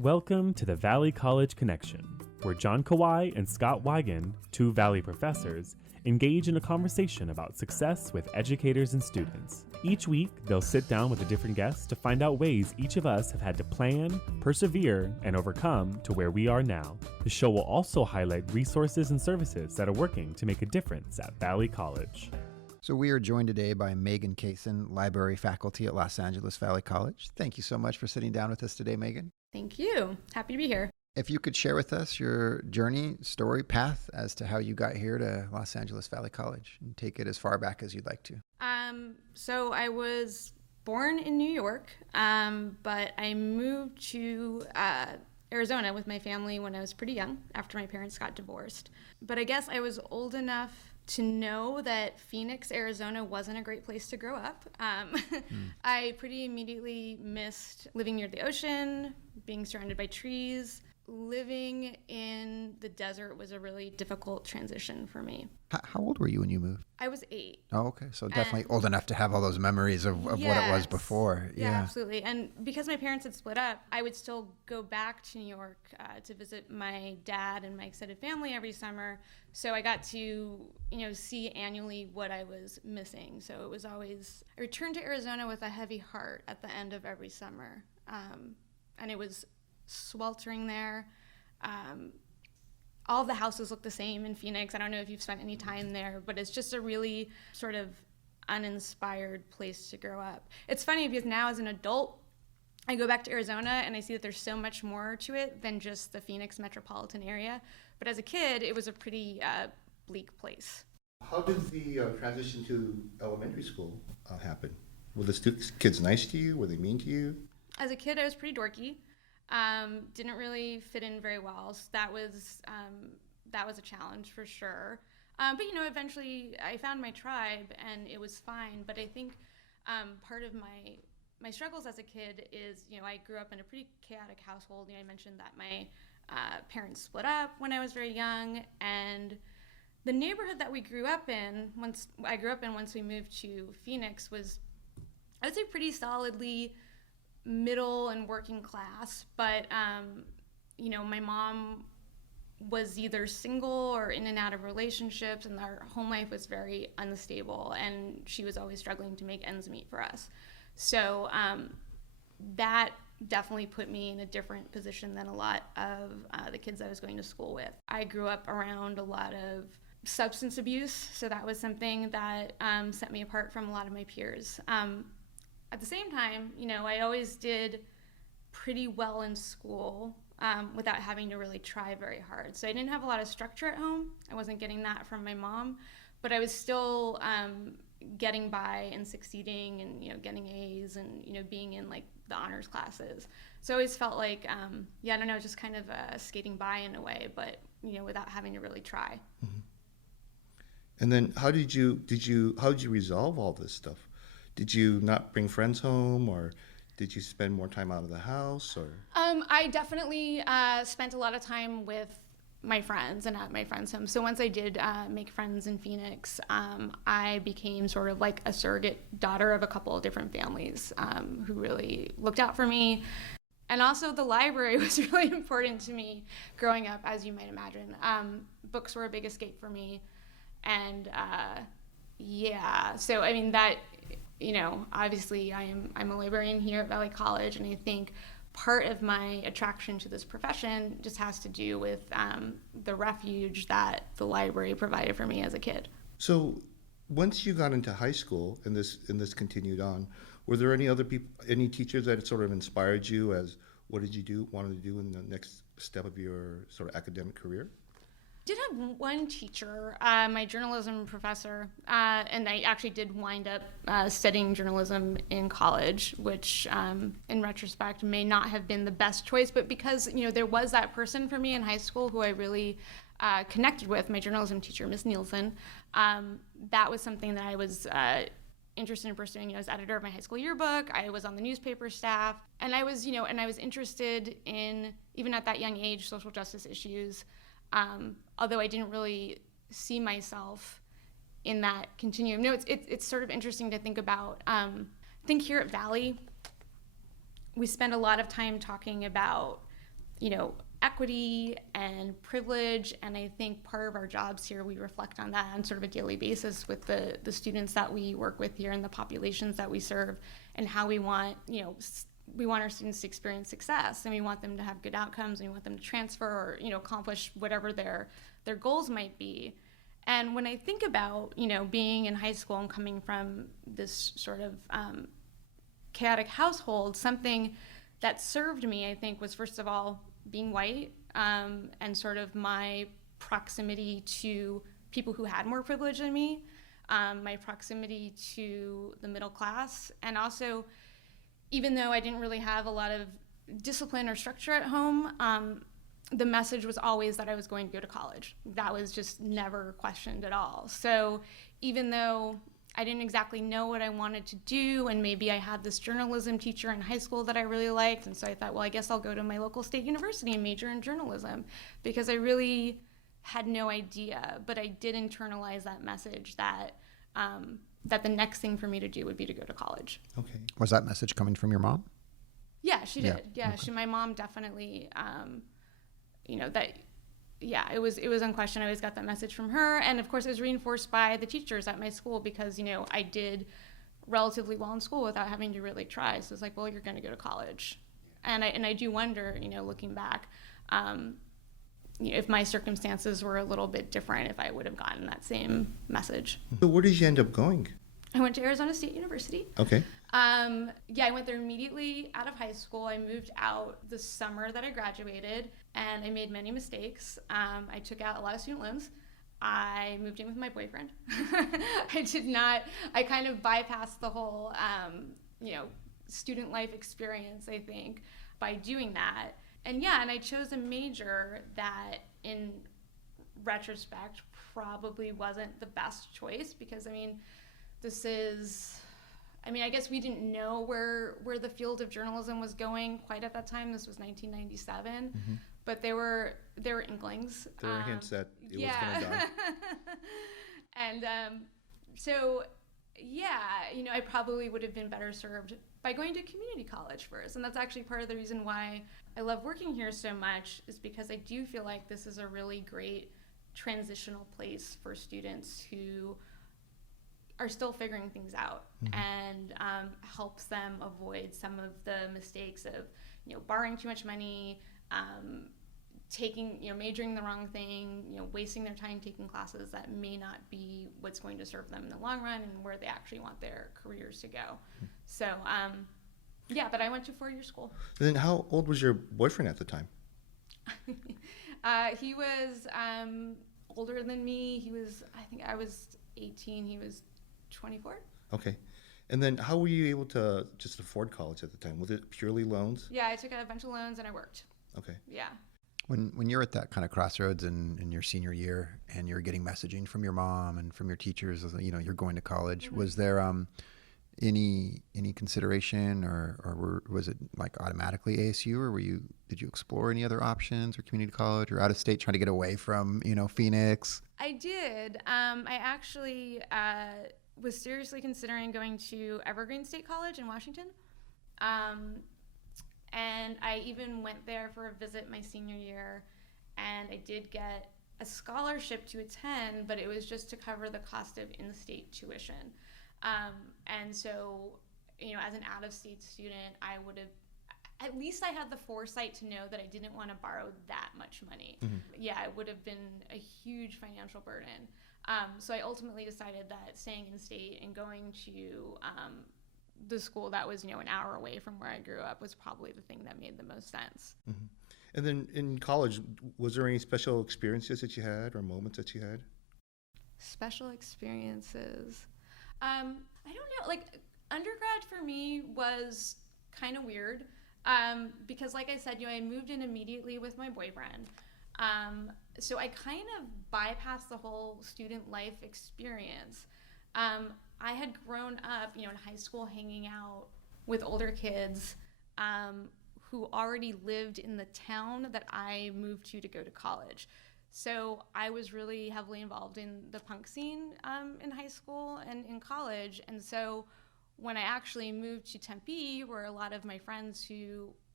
Welcome to the Valley College Connection, where John Kawai and Scott Wigan, two Valley professors, engage in a conversation about success with educators and students. Each week, they'll sit down with a different guest to find out ways each of us have had to plan, persevere, and overcome to where we are now. The show will also highlight resources and services that are working to make a difference at Valley College. So we are joined today by Meghan Cason, library faculty at Los Angeles Valley College. Thank you so much for sitting down with us today, Meghan. Thank you. Happy to be here. If you could share with us your journey, story, path as to how you got here to Los Angeles Valley College, and take it as far back as you'd like to. So I was born in New York, but I moved to Arizona with my family when I was pretty young, after my parents got divorced. But I guess I was old enough to know that Phoenix, Arizona wasn't a great place to grow up. I pretty immediately missed living near the ocean, being surrounded by trees. Living in the desert was a really difficult transition for me. How old were you when you moved? I was 8. Oh, okay. So definitely old enough to have all those memories of what it was before. Yeah, absolutely. And because my parents had split up, I would still go back to New York to visit my dad and my extended family every summer. So I got to, see annually what I was missing. So it was always, I returned to Arizona with a heavy heart at the end of every summer. And it was sweltering there. All the houses look the same in Phoenix. I don't know if you've spent any time there, but it's just a really sort of uninspired place to grow up. It's funny because now as an adult, I go back to Arizona and I see that there's so much more to it than just the Phoenix metropolitan area. But as a kid, it was a pretty bleak place. How did the transition to elementary school happen? Were the kids nice to you? Were they mean to you? As a kid, I was pretty dorky. Didn't really fit in very well. So that was a challenge for sure. But eventually I found my tribe and it was fine. But I think part of my struggles as a kid is, I grew up in a pretty chaotic household. I mentioned that my parents split up when I was very young, and the neighborhood that we grew up in, once we moved to Phoenix, was, I would say, pretty solidly middle and working class. But my mom was either single or in and out of relationships, and our home life was very unstable, and she was always struggling to make ends meet for us. So that definitely put me in a different position than a lot of the kids I was going to school with. I grew up around a lot of substance abuse, so that was something that set me apart from a lot of my peers. At the same time, I always did pretty well in school without having to really try very hard. So I didn't have a lot of structure at home. I wasn't getting that from my mom, but I was still getting by and succeeding and getting A's and being in like the honors classes. So I always felt like just kind of skating by in a way, but without having to really try. Mm-hmm. And then how did you resolve all this stuff? Did you not bring friends home, or did you spend more time out of the house? Or I definitely spent a lot of time with my friends and at my friends' home. So once I did make friends in Phoenix, I became sort of like a surrogate daughter of a couple of different families who really looked out for me. And also the library was really important to me growing up, as you might imagine. Books were a big escape for me. And so I mean that, obviously I'm a librarian here at Valley College, and I think part of my attraction to this profession just has to do with the refuge that the library provided for me as a kid. So once you got into high school and this continued on, were there any teachers that sort of inspired you as what did you wanted to do in the next step of your sort of academic career? I did have one teacher, my journalism professor, and I actually did wind up studying journalism in college, which in retrospect may not have been the best choice, but because there was that person for me in high school who I really connected with, my journalism teacher, Miss Nielsen, that was something that I was interested in pursuing. I was editor of my high school yearbook, I was on the newspaper staff, and I was interested in, even at that young age, social justice issues. Although I didn't really see myself in that continuum. It's sort of interesting to think about. I think here at Valley, we spend a lot of time talking about equity and privilege. And I think part of our jobs here, we reflect on that on sort of a daily basis with the students that we work with here and the populations that we serve, and how we want, we want our students to experience success, and we want them to have good outcomes, and we want them to transfer or, accomplish whatever their goals might be. And when I think about, being in high school and coming from this sort of chaotic household, something that served me, I think, was first of all being white, and sort of my proximity to people who had more privilege than me, my proximity to the middle class, and also, even though I didn't really have a lot of discipline or structure at home, the message was always that I was going to go to college. That was just never questioned at all. So even though I didn't exactly know what I wanted to do, and maybe I had this journalism teacher in high school that I really liked, and so I thought, well, I guess I'll go to my local state university and major in journalism, because I really had no idea, but I did internalize that message that that the next thing for me to do would be to go to college. Okay. Was that message coming from your mom? Yeah, she did. Yeah, Okay. my mom definitely, it was unquestioned. I always got that message from her. And of course, it was reinforced by the teachers at my school, because, I did relatively well in school without having to really try. So it's like, well, you're going to go to college. And I do wonder, looking back, if my circumstances were a little bit different, if I would have gotten that same message. So where did you end up going? I went to Arizona State University. Okay. I went there immediately out of high school. I moved out the summer that I graduated, and I made many mistakes. I took out a lot of student loans. I moved in with my boyfriend. I kind of bypassed the whole, student life experience, I think, by doing that. And I chose a major that, in retrospect, probably wasn't the best choice, because, I guess we didn't know where the field of journalism was going quite at that time. This was 1997, Mm-hmm. but there were inklings. There were hints that it was going to die. And I probably would have been better served by going to community college first. And that's actually part of the reason why I love working here so much, is because I do feel like this is a really great transitional place for students who are still figuring things out, Mm-hmm. and helps them avoid some of the mistakes of, borrowing too much money, majoring the wrong thing, wasting their time taking classes that may not be what's going to serve them in the long run and where they actually want their careers to go. Mm-hmm. So, but I went to 4-year school. And then how old was your boyfriend at the time? He was older than me. I think I was 18. He was 24. Okay. And then how were you able to just afford college at the time? Was it purely loans? Yeah, I took out a bunch of loans and I worked. Okay. Yeah. When you're at that kind of crossroads in your senior year, and you're getting messaging from your mom and from your teachers, you're going to college, Mm-hmm. was there any consideration, or was it like automatically ASU, or did you explore any other options, or community college, or out of state, trying to get away from Phoenix? I did. I actually was seriously considering going to Evergreen State College in Washington. And I even went there for a visit my senior year, and I did get a scholarship to attend, but it was just to cover the cost of in-state tuition. And so, as an out-of-state student, at least I had the foresight to know that I didn't want to borrow that much money. Mm-hmm. Yeah, it would have been a huge financial burden. So I ultimately decided that staying in state and going to the school that was, an hour away from where I grew up was probably the thing that made the most sense. Mm-hmm. And then in college, was there any special experiences that you had, or moments that you had? Special experiences. I don't know. Like, undergrad for me was kind of weird, because, like I said, I moved in immediately with my boyfriend. So I kind of bypassed the whole student life experience. I had grown up, in high school, hanging out with older kids who already lived in the town that I moved to go to college. So I was really heavily involved in the punk scene in high school and in college. And so when I actually moved to Tempe, where a lot of my friends who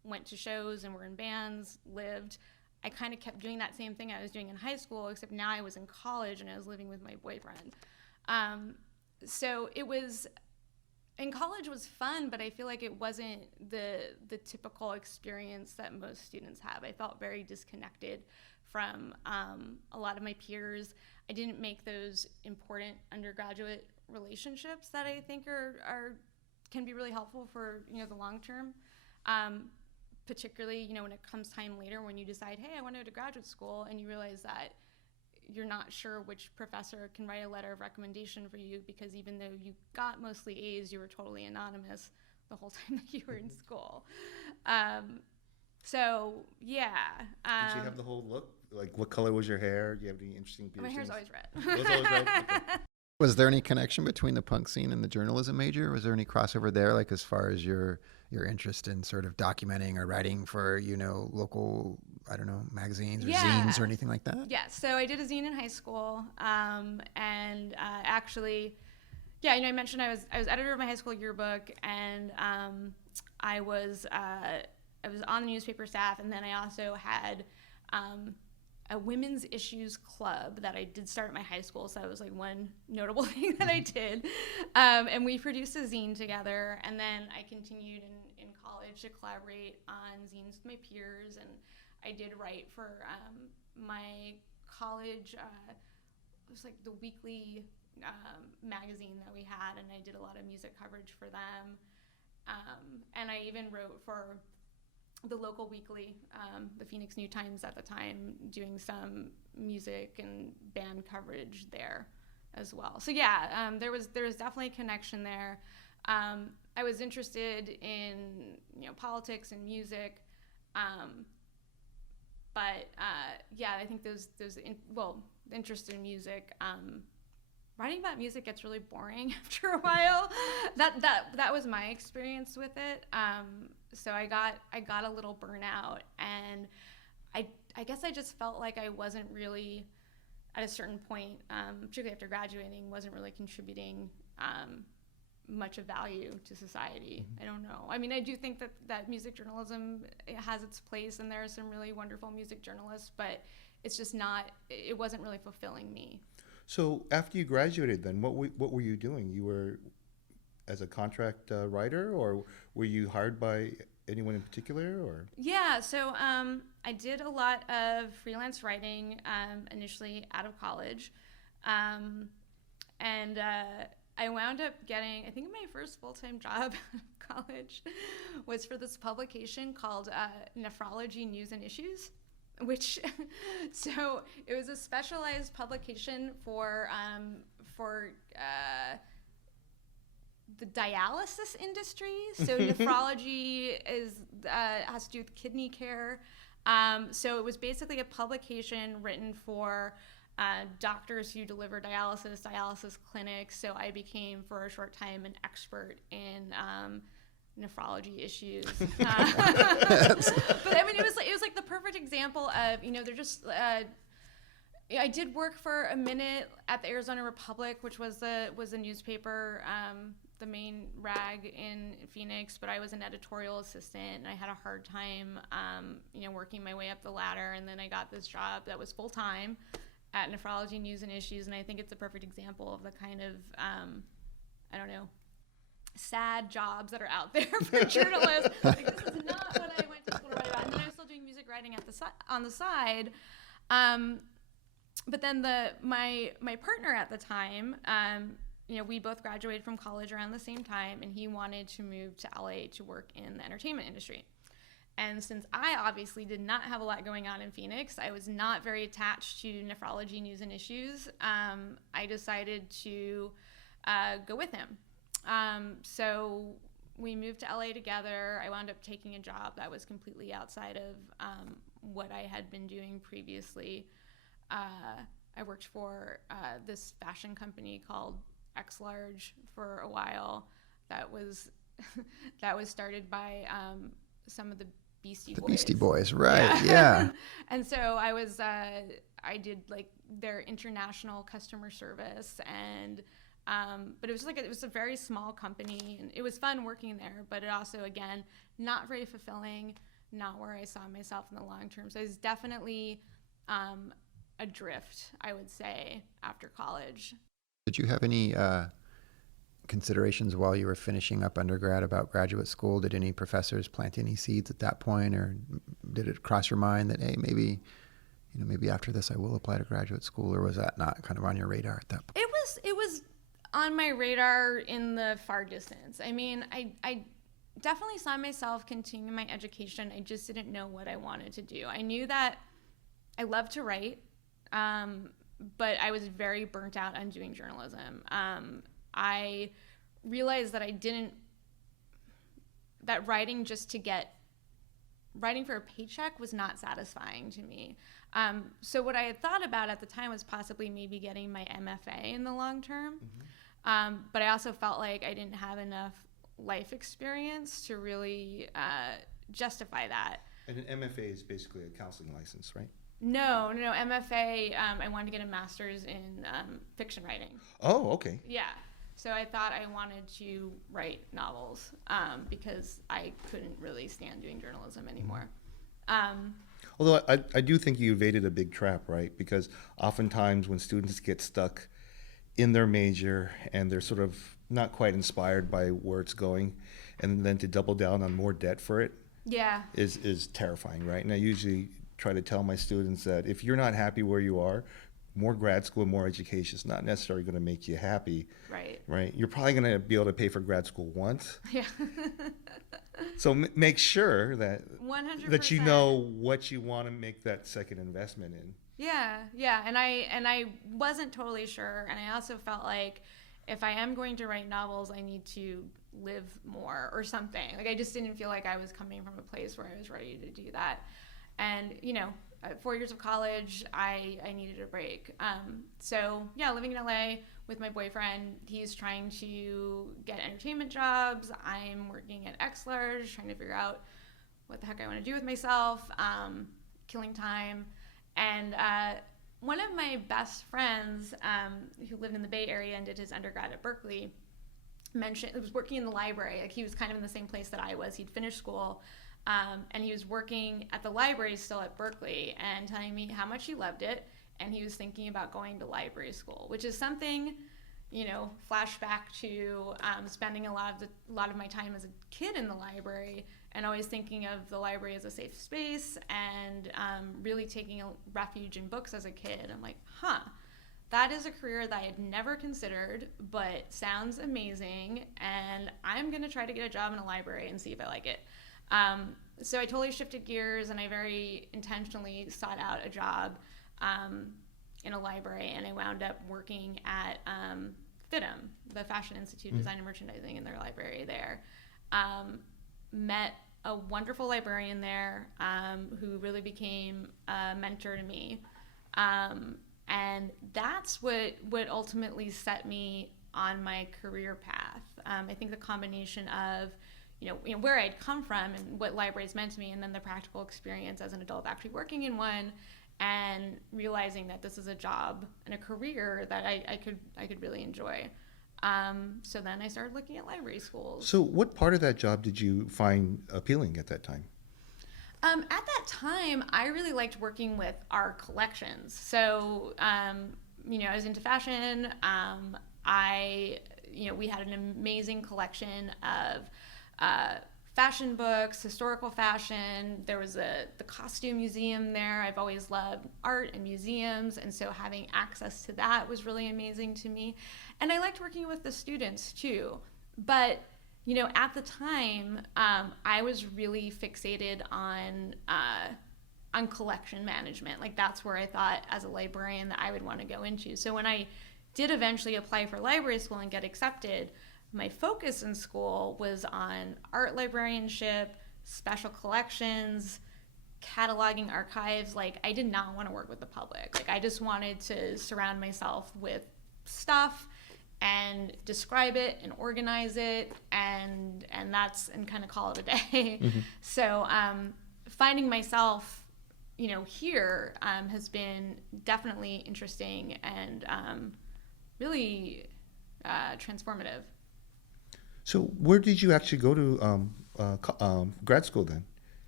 went to shows and were in bands, lived. I kind of kept doing that same thing I was doing in high school, except now I was in college and I was living with my boyfriend. So it was, in college was fun, but I feel like it wasn't the typical experience that most students have. I felt very disconnected from a lot of my peers. I didn't make those important undergraduate relationships that I think can be really helpful for the long term. Particularly, when it comes time later when you decide, hey, I want to go to graduate school, and you realize that you're not sure which professor can write a letter of recommendation for you, because even though you got mostly A's, you were totally anonymous the whole time that you were in school. So, yeah. Did you have the whole look? Like, what color was your hair? Do you have any interesting piercings? My hair's always red. It was always red? Okay. Was there any connection between the punk scene and the journalism major? Was there any crossover there, like as far as your interest in sort of documenting or writing for, local, I don't know, magazines or zines or anything like that? Yeah, so I did a zine in high school, and actually, I mentioned I was editor of my high school yearbook, and I was on the newspaper staff, and then I also had a women's issues club that I did start at my high school, so that was like one notable thing that I did. And we produced a zine together, and then I continued in college to collaborate on zines with my peers, and I did write for my college, it was like the weekly magazine that we had, and I did a lot of music coverage for them. And I even wrote for the local weekly, the Phoenix New Times at the time, doing some music and band coverage there as well. So there was definitely a connection there. I was interested in politics and music, but I think the interest in music. Writing about music gets really boring after a while. That was my experience with it. So I got a little burnout, and I guess I just felt like I wasn't really, at a certain point, particularly after graduating, wasn't really contributing much of value to society. I don't know. I mean, I do think that music journalism has its place, and there are some really wonderful music journalists, but it's just not. It wasn't really fulfilling me. So after you graduated, then what were you doing? You were as a contract writer, or were you hired by anyone in particular, or? Yeah, so I did a lot of freelance writing initially out of college, and I wound up getting, I think my first full-time job out of college was for this publication called Nephrology News and Issues. Which, so it was a specialized publication for the dialysis industry. So nephrology has to do with kidney care. So it was basically a publication written for doctors who deliver dialysis clinics. So I became, for a short time, an expert in nephrology issues. But I mean, it was like the perfect example of, they're just, I did work for a minute at the Arizona Republic, which was a newspaper, the main rag in Phoenix, but I was an editorial assistant, and I had a hard time, working my way up the ladder. And then I got this job that was full-time at Nephrology News and Issues, and I think it's a perfect example of the kind of, sad jobs that are out there for journalists. Like, this is not what I went to school to write about. And then I was still doing music writing on the side. But then my partner at the time, we both graduated from college around the same time, and he wanted to move to LA to work in the entertainment industry. And since I obviously did not have a lot going on in Phoenix, I was not very attached to Nephrology News and Issues. I decided to go with him. So we moved to LA together. I wound up taking a job that was completely outside of what I had been doing previously. I worked for this fashion company called X Large for a while. That was started by some of the Beastie Boys. The Beastie Boys, right? Yeah. And so I did like their international customer service, and but it was a very small company, and it was fun working there, but it also, again, not very fulfilling, not where I saw myself in the long term. So I was definitely adrift, I would say, after college. Did you have any considerations while you were finishing up undergrad about graduate school? Did any professors plant any seeds at that point, or did it cross your mind that, hey, maybe after this I will apply to graduate school, or was that not kind of on your radar at that point? It was on my radar in the far distance. I mean, I definitely saw myself continuing my education. I just didn't know what I wanted to do. I knew that I loved to write, but I was very burnt out on doing journalism. I realized that that writing for a paycheck was not satisfying to me. So what I had thought about at the time was possibly maybe getting my MFA in the long term. But I also felt like I didn't have enough life experience to really justify that. And an MFA is basically a counseling license, right? No, MFA, I wanted to get a master's in fiction writing. Oh, okay. Yeah. So I thought I wanted to write novels because I couldn't really stand doing journalism anymore. Although I do think you evaded a big trap, right? Because oftentimes when students get stuck in their major and they're sort of not quite inspired by where it's going, and then to double down on more debt for it is terrifying, right? And I usually try to tell my students that if you're not happy where you are, more grad school, more education is not necessarily going to make you happy. Right. You're probably going to be able to pay for grad school once. Yeah. So make sure that 100%. that you know what you want to make that second investment in. Yeah. And I wasn't totally sure, and I also felt like if I am going to write novels, I need to live more or something. Like I just didn't feel like I was coming from a place where I was ready to do that. And 4 years of college, I needed a break. So yeah, living in LA with my boyfriend, he's trying to get entertainment jobs. I'm working at X-Large, trying to figure out what the heck I want to do with myself, killing time. And one of my best friends who lived in the Bay Area and did his undergrad at Berkeley was working in the library. Like he was kind of in the same place that I was. He'd finished school. And he was working at the library still at Berkeley and telling me how much he loved it, and he was thinking about going to library school, which is something, flashback to spending a lot of my time as a kid in the library and always thinking of the library as a safe space and really taking a refuge in books as a kid. I'm like, that is a career that I had never considered, but sounds amazing, and I'm going to try to get a job in a library and see if I like it. So I totally shifted gears, and I very intentionally sought out a job in a library, and I wound up working at FITM, the Fashion Institute Design and Merchandising, in their library there. Met a wonderful librarian there who really became a mentor to me. And that's what ultimately set me on my career path. I think the combination of where I'd come from and what libraries meant to me, and then the practical experience as an adult actually working in one and realizing that this is a job and a career that I could really enjoy. So then I started looking at library schools. So what part of that job did you find appealing at that time? At that time, I really liked working with our collections. So, I was into fashion. We had an amazing collection of fashion books, historical fashion. There was the costume museum there. I've always loved art and museums, and so having access to that was really amazing to me. And I liked working with the students too. But at the time, I was really fixated on collection management. Like that's where I thought as a librarian that I would want to go into. So when I did eventually apply for library school and get accepted, my focus in school was on art librarianship, special collections, cataloging archives. Like I did not want to work with the public. Like I just wanted to surround myself with stuff and describe it and organize it and kind of call it a day. Mm-hmm. So finding myself here has been definitely interesting and really transformative. So where did you actually go to grad school then?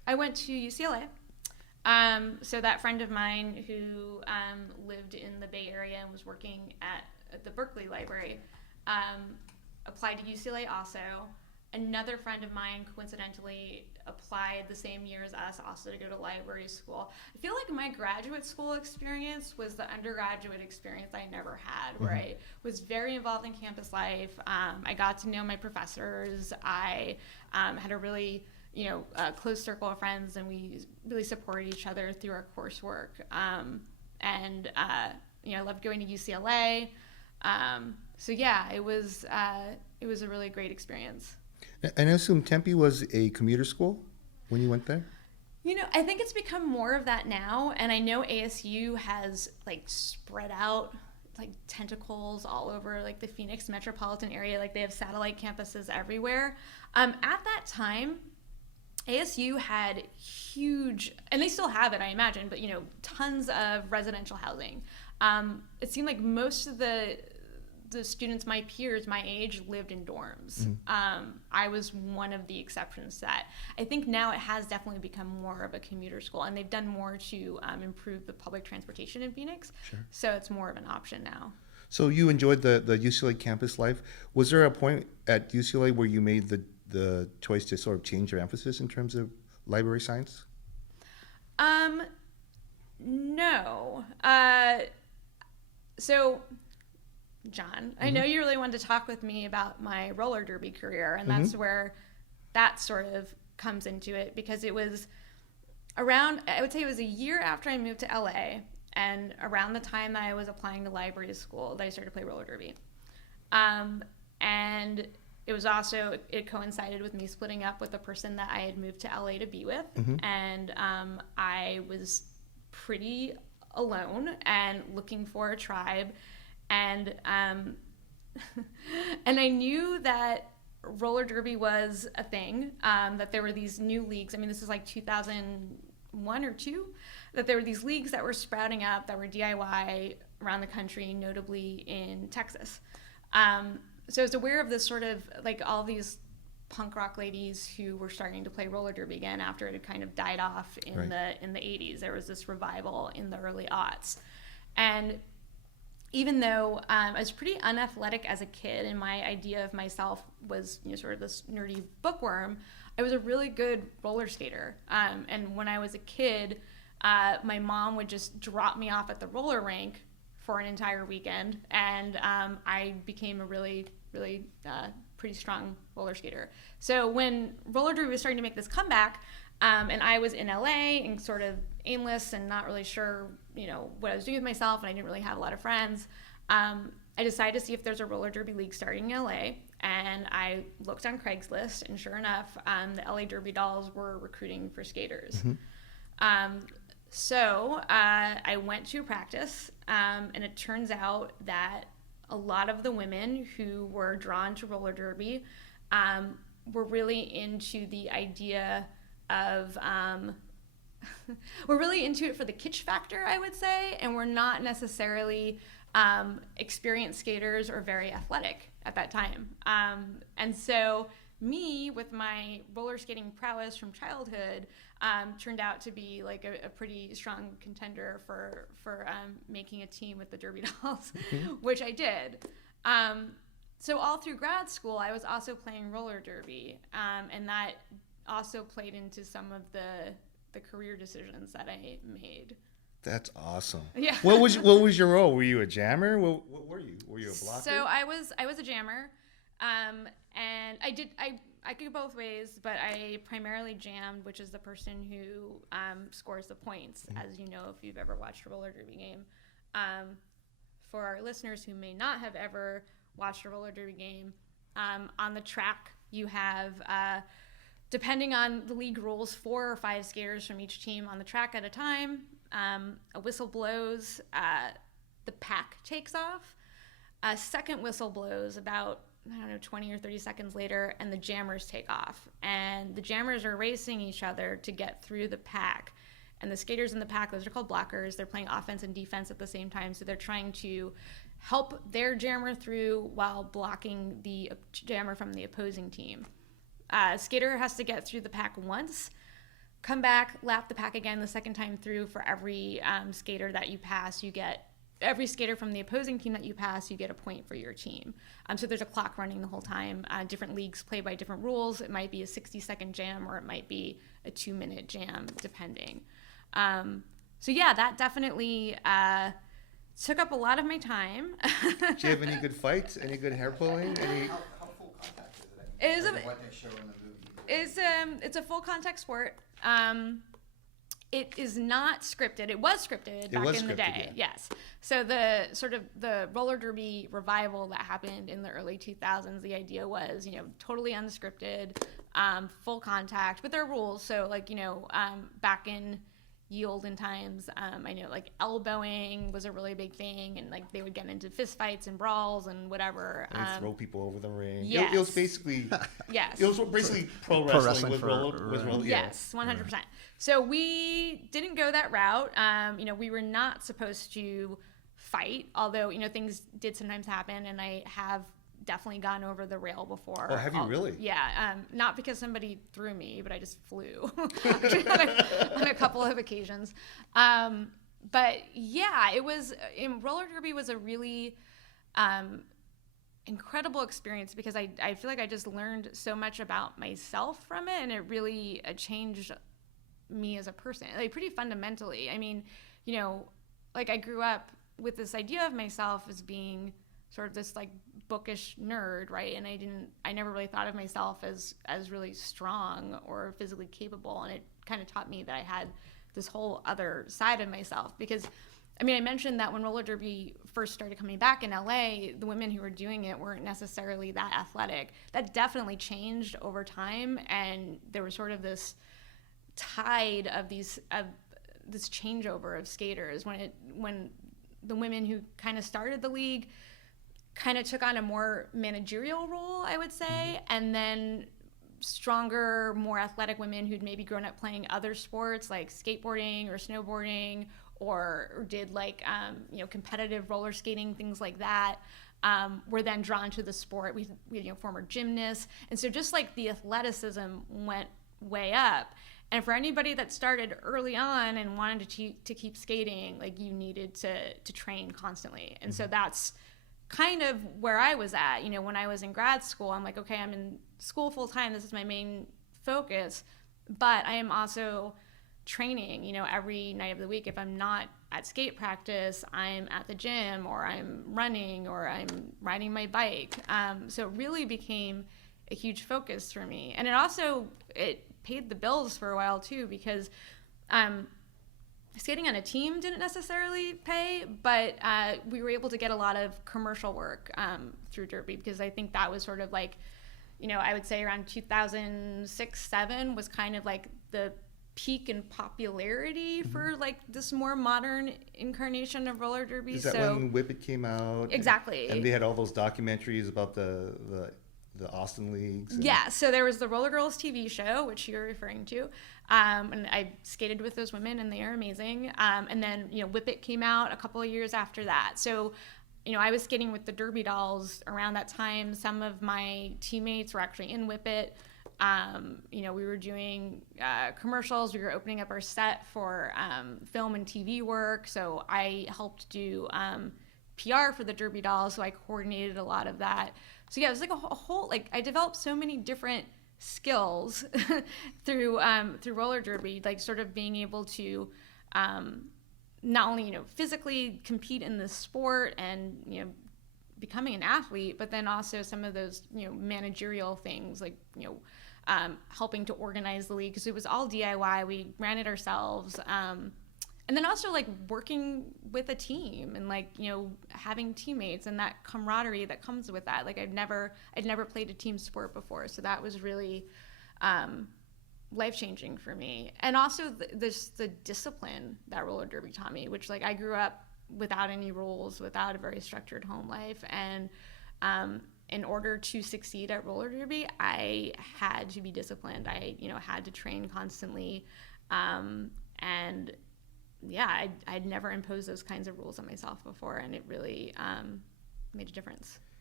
I went to UCLA. So that friend of mine who lived in the Bay Area and was working at the Berkeley Library applied to UCLA also. Another friend of mine coincidentally applied the same year as us also to go to library school. I feel like my graduate school experience was the undergraduate experience I never had, where I was very involved in campus life. I got to know my professors. I had a really close circle of friends, and we really supported each other through our coursework. I loved going to UCLA. So yeah, it was a really great experience. And I assume Tempe was a commuter school when you went there? I think it's become more of that now, and I know ASU has spread out tentacles all over the Phoenix metropolitan area. They have satellite campuses everywhere. At that time, ASU had huge, and they still have it, I imagine, but tons of residential housing. It seemed like most of the students, my peers, my age, lived in dorms. I was one of the exceptions to that. I think now it has definitely become more of a commuter school, and they've done more to improve the public transportation in Phoenix. Sure. So it's more of an option now. So you enjoyed the UCLA campus life. Was there a point at UCLA where you made the choice to sort of change your emphasis in terms of library science? No. So, John, I know you really wanted to talk with me about my roller derby career, and that's where that sort of comes into it, because it was around, I would say it was a year after I moved to LA, and around the time that I was applying to library school that I started to play roller derby. And it was also, it coincided with me splitting up with the person that I had moved to LA to be with, and I was pretty alone and looking for a tribe. And and I knew that roller derby was a thing, that there were these new leagues. I mean, this is 2001 or 2, that there were these leagues that were sprouting up that were DIY around the country, notably in Texas. So I was aware of this sort of all these punk rock ladies who were starting to play roller derby again after it had kind of died off in the 80s. There was this revival in the early aughts. And even though I was pretty unathletic as a kid, and my idea of myself was sort of this nerdy bookworm, I was a really good roller skater. And when I was a kid, my mom would just drop me off at the roller rink for an entire weekend, and I became a really pretty strong roller skater. So when roller derby was starting to make this comeback, and I was in LA and sort of aimless and not really sure, what I was doing with myself, and I didn't really have a lot of friends, I decided to see if there's a roller derby league starting in LA, and I looked on Craigslist, and sure enough, the LA Derby Dolls were recruiting for skaters. So I went to practice, and it turns out that a lot of the women who were drawn to roller derby were really into the idea of we're really into it for the kitsch factor, I would say, and we're not necessarily experienced skaters or very athletic at that time. And so me, with my roller skating prowess from childhood, turned out to be a pretty strong contender for making a team with the Derby Dolls, which I did. So all through grad school, I was also playing roller derby, and that also played into some of the career decisions that I made. That's awesome. Yeah. What was your role? Were you a jammer? What were you? Were you a blocker? So I was a jammer, and I could go both ways, but I primarily jammed, which is the person who scores the points, as you know if you've ever watched a roller derby game. For our listeners who may not have ever watched a roller derby game, on the track you have, depending on the league rules, 4 or 5 skaters from each team on the track at a time. A whistle blows, the pack takes off. A second whistle blows about 20 or 30 seconds later, and the jammers take off. And the jammers are racing each other to get through the pack. And the skaters in the pack, those are called blockers, they're playing offense and defense at the same time, so they're trying to help their jammer through while blocking the jammer from the opposing team. Skater has to get through the pack once. come back, lap the pack again the second time through. For every skater that you pass, you get every skater from the opposing team that you pass, you get a point for your team. So there's a clock running the whole time. Different leagues play by different rules. It might be a 60-second jam, or it might be a 2-minute jam, depending. So yeah, that definitely took up a lot of my time. Did you have any good fights? Any good hair pulling? How full contact is it? What they show in the movie? It's a full contact sport. It is not scripted. It was scripted back in the day. Yeah. Yes. So the roller derby revival that happened in the early 2000s, the idea was, totally unscripted, full contact, but there are rules. So back in ye olden times, I know elbowing was a really big thing, and they would get into fist fights and brawls and whatever. And throw people over the ring. Yes. It was basically yes. It was basically pro wrestling with roller. Yes, 100%. So we didn't go that route. We were not supposed to fight, although things did sometimes happen, and I have definitely gone over the rail before. Oh, have you really? Yeah, not because somebody threw me, but I just flew on a couple of occasions. But yeah, it was roller derby was a really incredible experience, because I feel like I just learned so much about myself from it, and it really changed me as a person, pretty fundamentally. I mean, I grew up with this idea of myself as being sort of this bookish nerd, right? And I never really thought of myself as really strong or physically capable. And it kind of taught me that I had this whole other side of myself, because I mentioned that when roller derby first started coming back in LA, the women who were doing it weren't necessarily that athletic. That definitely changed over time, and there was sort of this tide of this changeover of skaters when the women who kind of started the league kind of took on a more managerial role, I would say, and then stronger, more athletic women who'd maybe grown up playing other sports like skateboarding or snowboarding, or did competitive roller skating, things like that, were then drawn to the sport. We had former gymnasts, and so just the athleticism went way up. And for anybody that started early on and wanted to keep skating, you needed to train constantly. And so that's kind of where I was at. When I was in grad school, I'm okay, I'm in school full time. This is my main focus, but I am also training, every night of the week. If I'm not at skate practice, I'm at the gym, or I'm running, or I'm riding my bike. So it really became a huge focus for me. And it paid the bills for a while too, because skating on a team didn't necessarily pay, but we were able to get a lot of commercial work through derby, because I think that was sort of I would say around 2006-07 was kind of the peak in popularity for this more modern incarnation of roller derby. Is that when Whip It came out? Exactly. And they had all those documentaries about the Austin leagues. Yeah, so there was the Roller Girls TV show, which you're referring to, and I skated with those women, and they are amazing. And then Whip It came out a couple of years after that. So I was skating with the Derby Dolls around that time. Some of my teammates were actually in Whip It. We were doing commercials. We were opening up our set for film and TV work. So I helped do PR for the Derby Dolls, so I coordinated a lot of that. So yeah, it was a whole, I developed so many different skills through roller derby, sort of being able to not only, physically compete in the sport and, becoming an athlete, but then also some of those, managerial things, helping to organize the league, because it was all DIY. We ran it ourselves. And then also working with a team and having teammates and that camaraderie that comes with that. I'd never played a team sport before, so that was really life-changing for me. And also the discipline that roller derby taught me, which I grew up without any rules, without a very structured home life, and in order to succeed at roller derby, I had to be disciplined. I had to train constantly, and yeah, I'd never imposed those kinds of rules on myself before, and it really made a difference.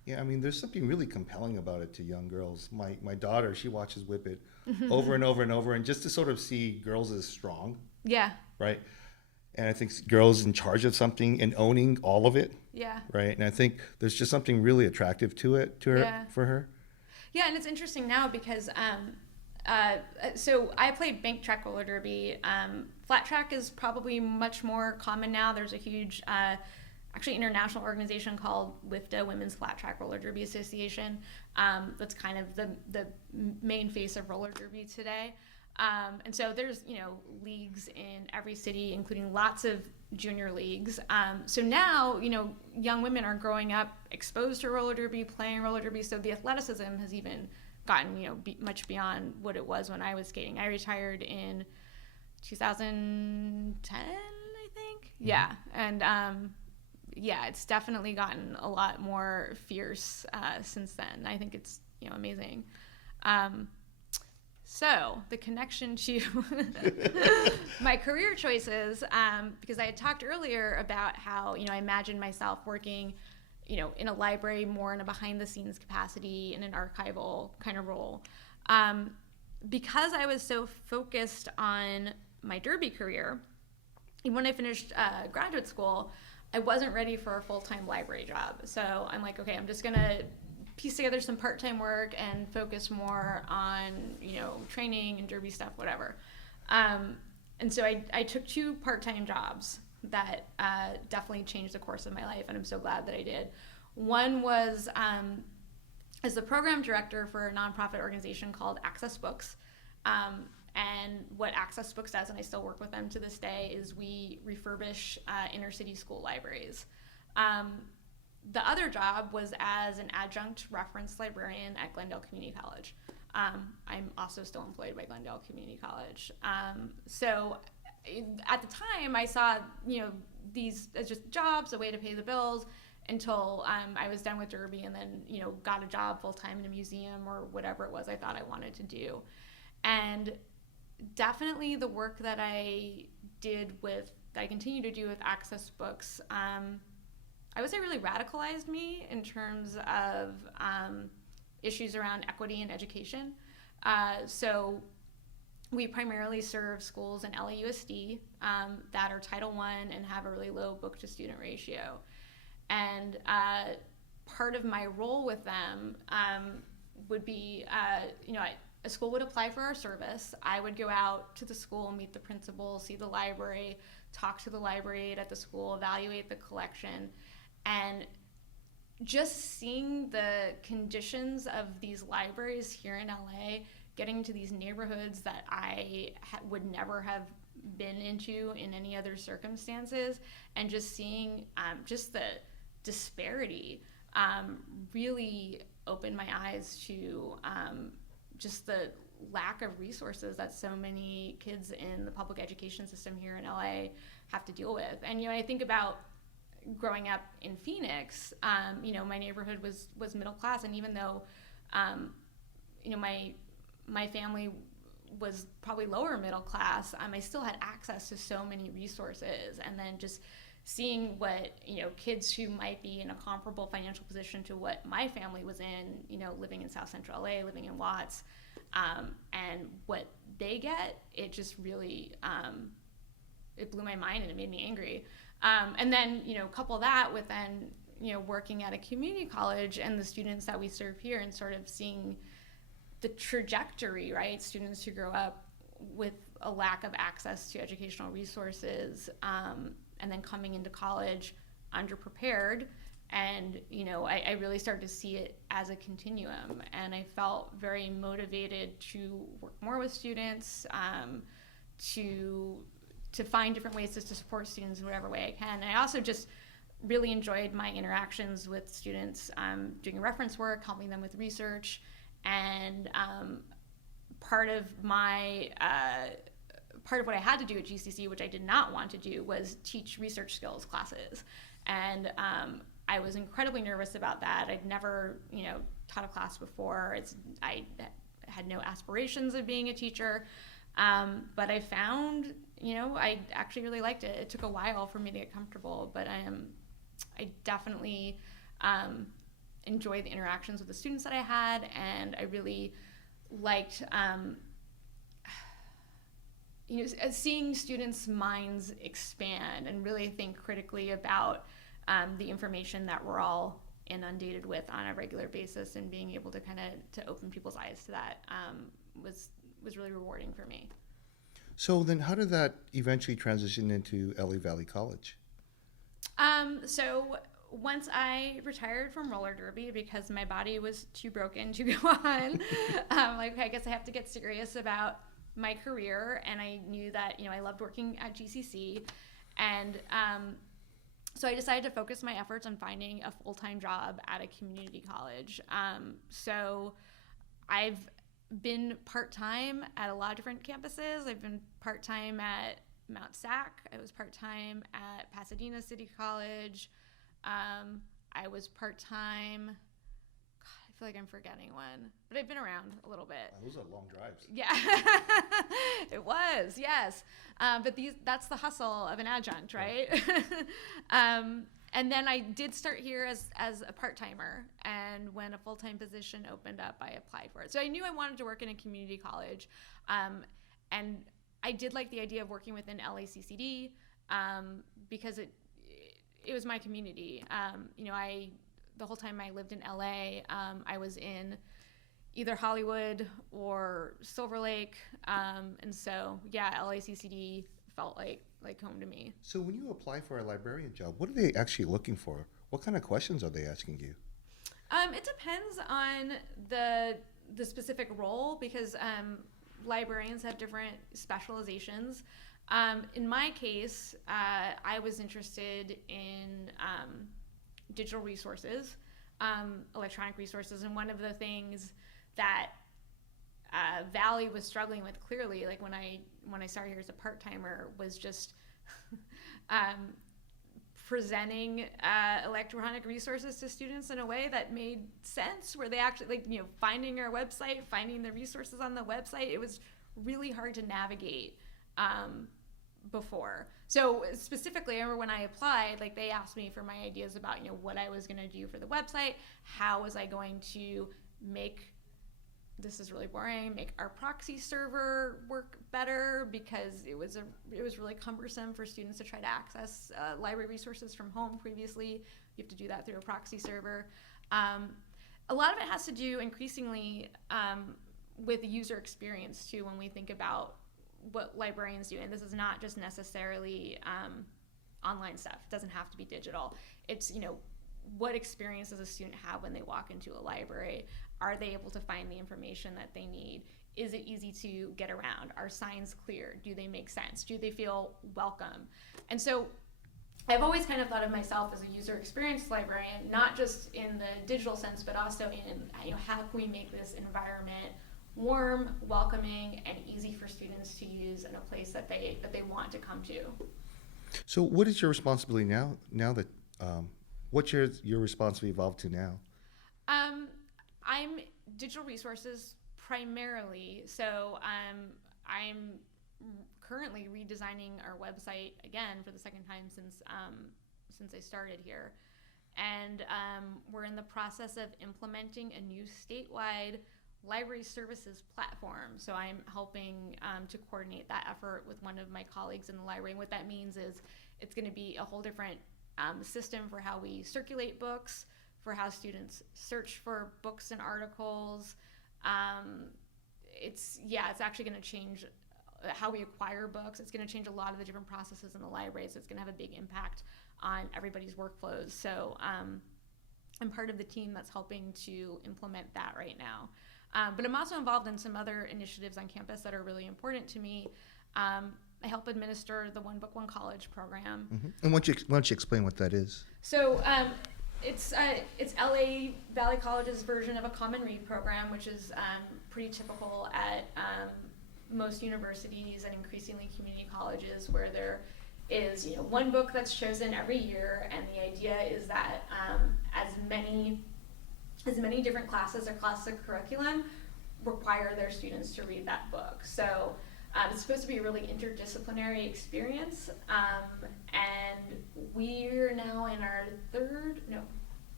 Yeah, I mean, there's something really compelling about it to young girls. My daughter, she watches Whip It over and over and over, and just to sort of see girls as strong, Yeah. right? And I think girls in charge of something and owning all of it, Yeah. right? And I think there's just something really attractive to it, to her, Yeah. for her. Yeah, and it's interesting now because so I played bank track roller derby. Flat track is probably much more common now. There's a huge, actually international organization called WIFDA, Women's Flat Track Roller Derby Association. That's kind of the main face of roller derby today. And so there's, leagues in every city, including lots of junior leagues. So now, young women are growing up exposed to roller derby, playing roller derby. So the athleticism has even gotten, much beyond what it was when I was skating. I retired in 2010, I think. Yeah. And, it's definitely gotten a lot more fierce since then. I think it's, amazing. So the connection to my career choices, because I had talked earlier about how, I imagined myself working, in a library more in a behind the scenes capacity, in an archival kind of role. Because I was so focused on my derby career, even when I finished graduate school, I wasn't ready for a full-time library job. So I'm like, okay, I'm just gonna piece together some part-time work and focus more on, training and derby stuff, whatever. And so I took 2 part-time jobs that definitely changed the course of my life, and I'm so glad that I did. One was as the program director for a nonprofit organization called Access Books. And what Access Books does, and I still work with them to this day, is we refurbish inner city school libraries. The other job was as an adjunct reference librarian at Glendale Community College. I'm also still employed by Glendale Community College. So at the time, I saw, these as just jobs, a way to pay the bills, until I was done with derby and then, got a job full-time in a museum or whatever it was I thought I wanted to do. And definitely the work that I continue to do with Access Books, I would say really radicalized me in terms of issues around equity in education. So we primarily serve schools in LAUSD that are Title I and have a really low book-to-student ratio. And part of my role with them would be, a school would apply for our service. I would go out to the school, meet the principal, see the library, talk to the library aide at the school, evaluate the collection. And just seeing the conditions of these libraries here in LA, getting into these neighborhoods that I would never have been into in any other circumstances, and just seeing just the disparity really opened my eyes to just the lack of resources that so many kids in the public education system here in LA have to deal with. And, I think about growing up in Phoenix, my neighborhood was middle class, and even though, my family was probably lower middle class, I still had access to so many resources. And then just seeing what, kids who might be in a comparable financial position to what my family was in, living in South Central LA, living in Watts, and what they get, it just really, it blew my mind and it made me angry. And then, couple that with then, working at a community college and the students that we serve here, and sort of seeing the trajectory, right? Students who grow up with a lack of access to educational resources, and then coming into college underprepared. And, I really started to see it as a continuum, and I felt very motivated to work more with students, to find different ways to support students in whatever way I can. And I also just really enjoyed my interactions with students, doing reference work, helping them with research. And part of what I had to do at GCC, which I did not want to do, was teach research skills classes. And I was incredibly nervous about that. I'd never, taught a class before. I had no aspirations of being a teacher. But I found, I actually really liked it. It took a while for me to get comfortable, but I definitely enjoyed the interactions with the students that I had, and I really liked seeing students' minds expand and really think critically about the information that we're all inundated with on a regular basis, and being able to kind of to open people's eyes to that was really rewarding for me. So then how did that eventually transition into LA Valley College? So once I retired from roller derby because my body was too broken to go on, I guess I have to get serious about my career, and I knew that, I loved working at GCC, and so I decided to focus my efforts on finding a full-time job at a community college. So I've been part-time at a lot of different campuses. I've been part-time at Mount Sac. I was part-time at Pasadena City College. I was part-time, God, I feel like I'm forgetting one, but I've been around a little bit. Those are long drives. Yeah, it was, yes. But that's the hustle of an adjunct, right? And then I did start here as a part-timer, and when a full-time position opened up, I applied for it. So I knew I wanted to work in a community college, and I did like the idea of working within LACCD because it was my community. The whole time I lived in LA, I was in either Hollywood or Silver Lake, and so LACCD felt like home to me. So when you apply for a librarian job, what are they actually looking for? What kind of questions are they asking you? It depends on the specific role, because librarians have different specializations. In my case, I was interested in digital resources, electronic resources, and one of the things that Valley was struggling with clearly, like when I started here as a part-timer, was just presenting electronic resources to students in a way that made sense, where they actually finding our website, finding the resources on the website. It was really hard to navigate before. So specifically, I remember when I applied, they asked me for my ideas about what I was going to do for the website, how was I going to make, this is really boring, make our proxy server work better, because it was really cumbersome for students to try to access library resources from home previously. You have to do that through a proxy server. A lot of it has to do increasingly with the user experience too, when we think about what librarians do. And this is not just necessarily online stuff. It doesn't have to be digital. It's, what experience does a student have when they walk into a library? Are they able to find the information that they need? Is it easy to get around? Are signs clear? Do they make sense? Do they feel welcome? And so I've always kind of thought of myself as a user experience librarian, not just in the digital sense, but also in how can we make this environment warm, welcoming, and easy for students to use in a place that they want to come to. So what is your responsibility now that what's your responsibility evolved to now? I'm digital resources primarily, so I'm currently redesigning our website again for the second time since I started here, and we're in the process of implementing a new statewide library services platform. So I'm helping to coordinate that effort with one of my colleagues in the library. And what that means is it's going to be a whole different system for how we circulate books, for how students search for books and articles. It's actually going to change how we acquire books. It's going to change a lot of the different processes in the library, so it's going to have a big impact on everybody's workflows. So I'm part of the team that's helping to implement that right now. But I'm also involved in some other initiatives on campus that are really important to me. I help administer the One Book, One College program. Mm-hmm. And why don't you explain what that is? So it's LA Valley College's version of a Common Read program, which is pretty typical at most universities and increasingly community colleges, where there is one book that's chosen every year, and the idea is that as many different classes or classes of curriculum require their students to read that book. So it's supposed to be a really interdisciplinary experience, and we're now in our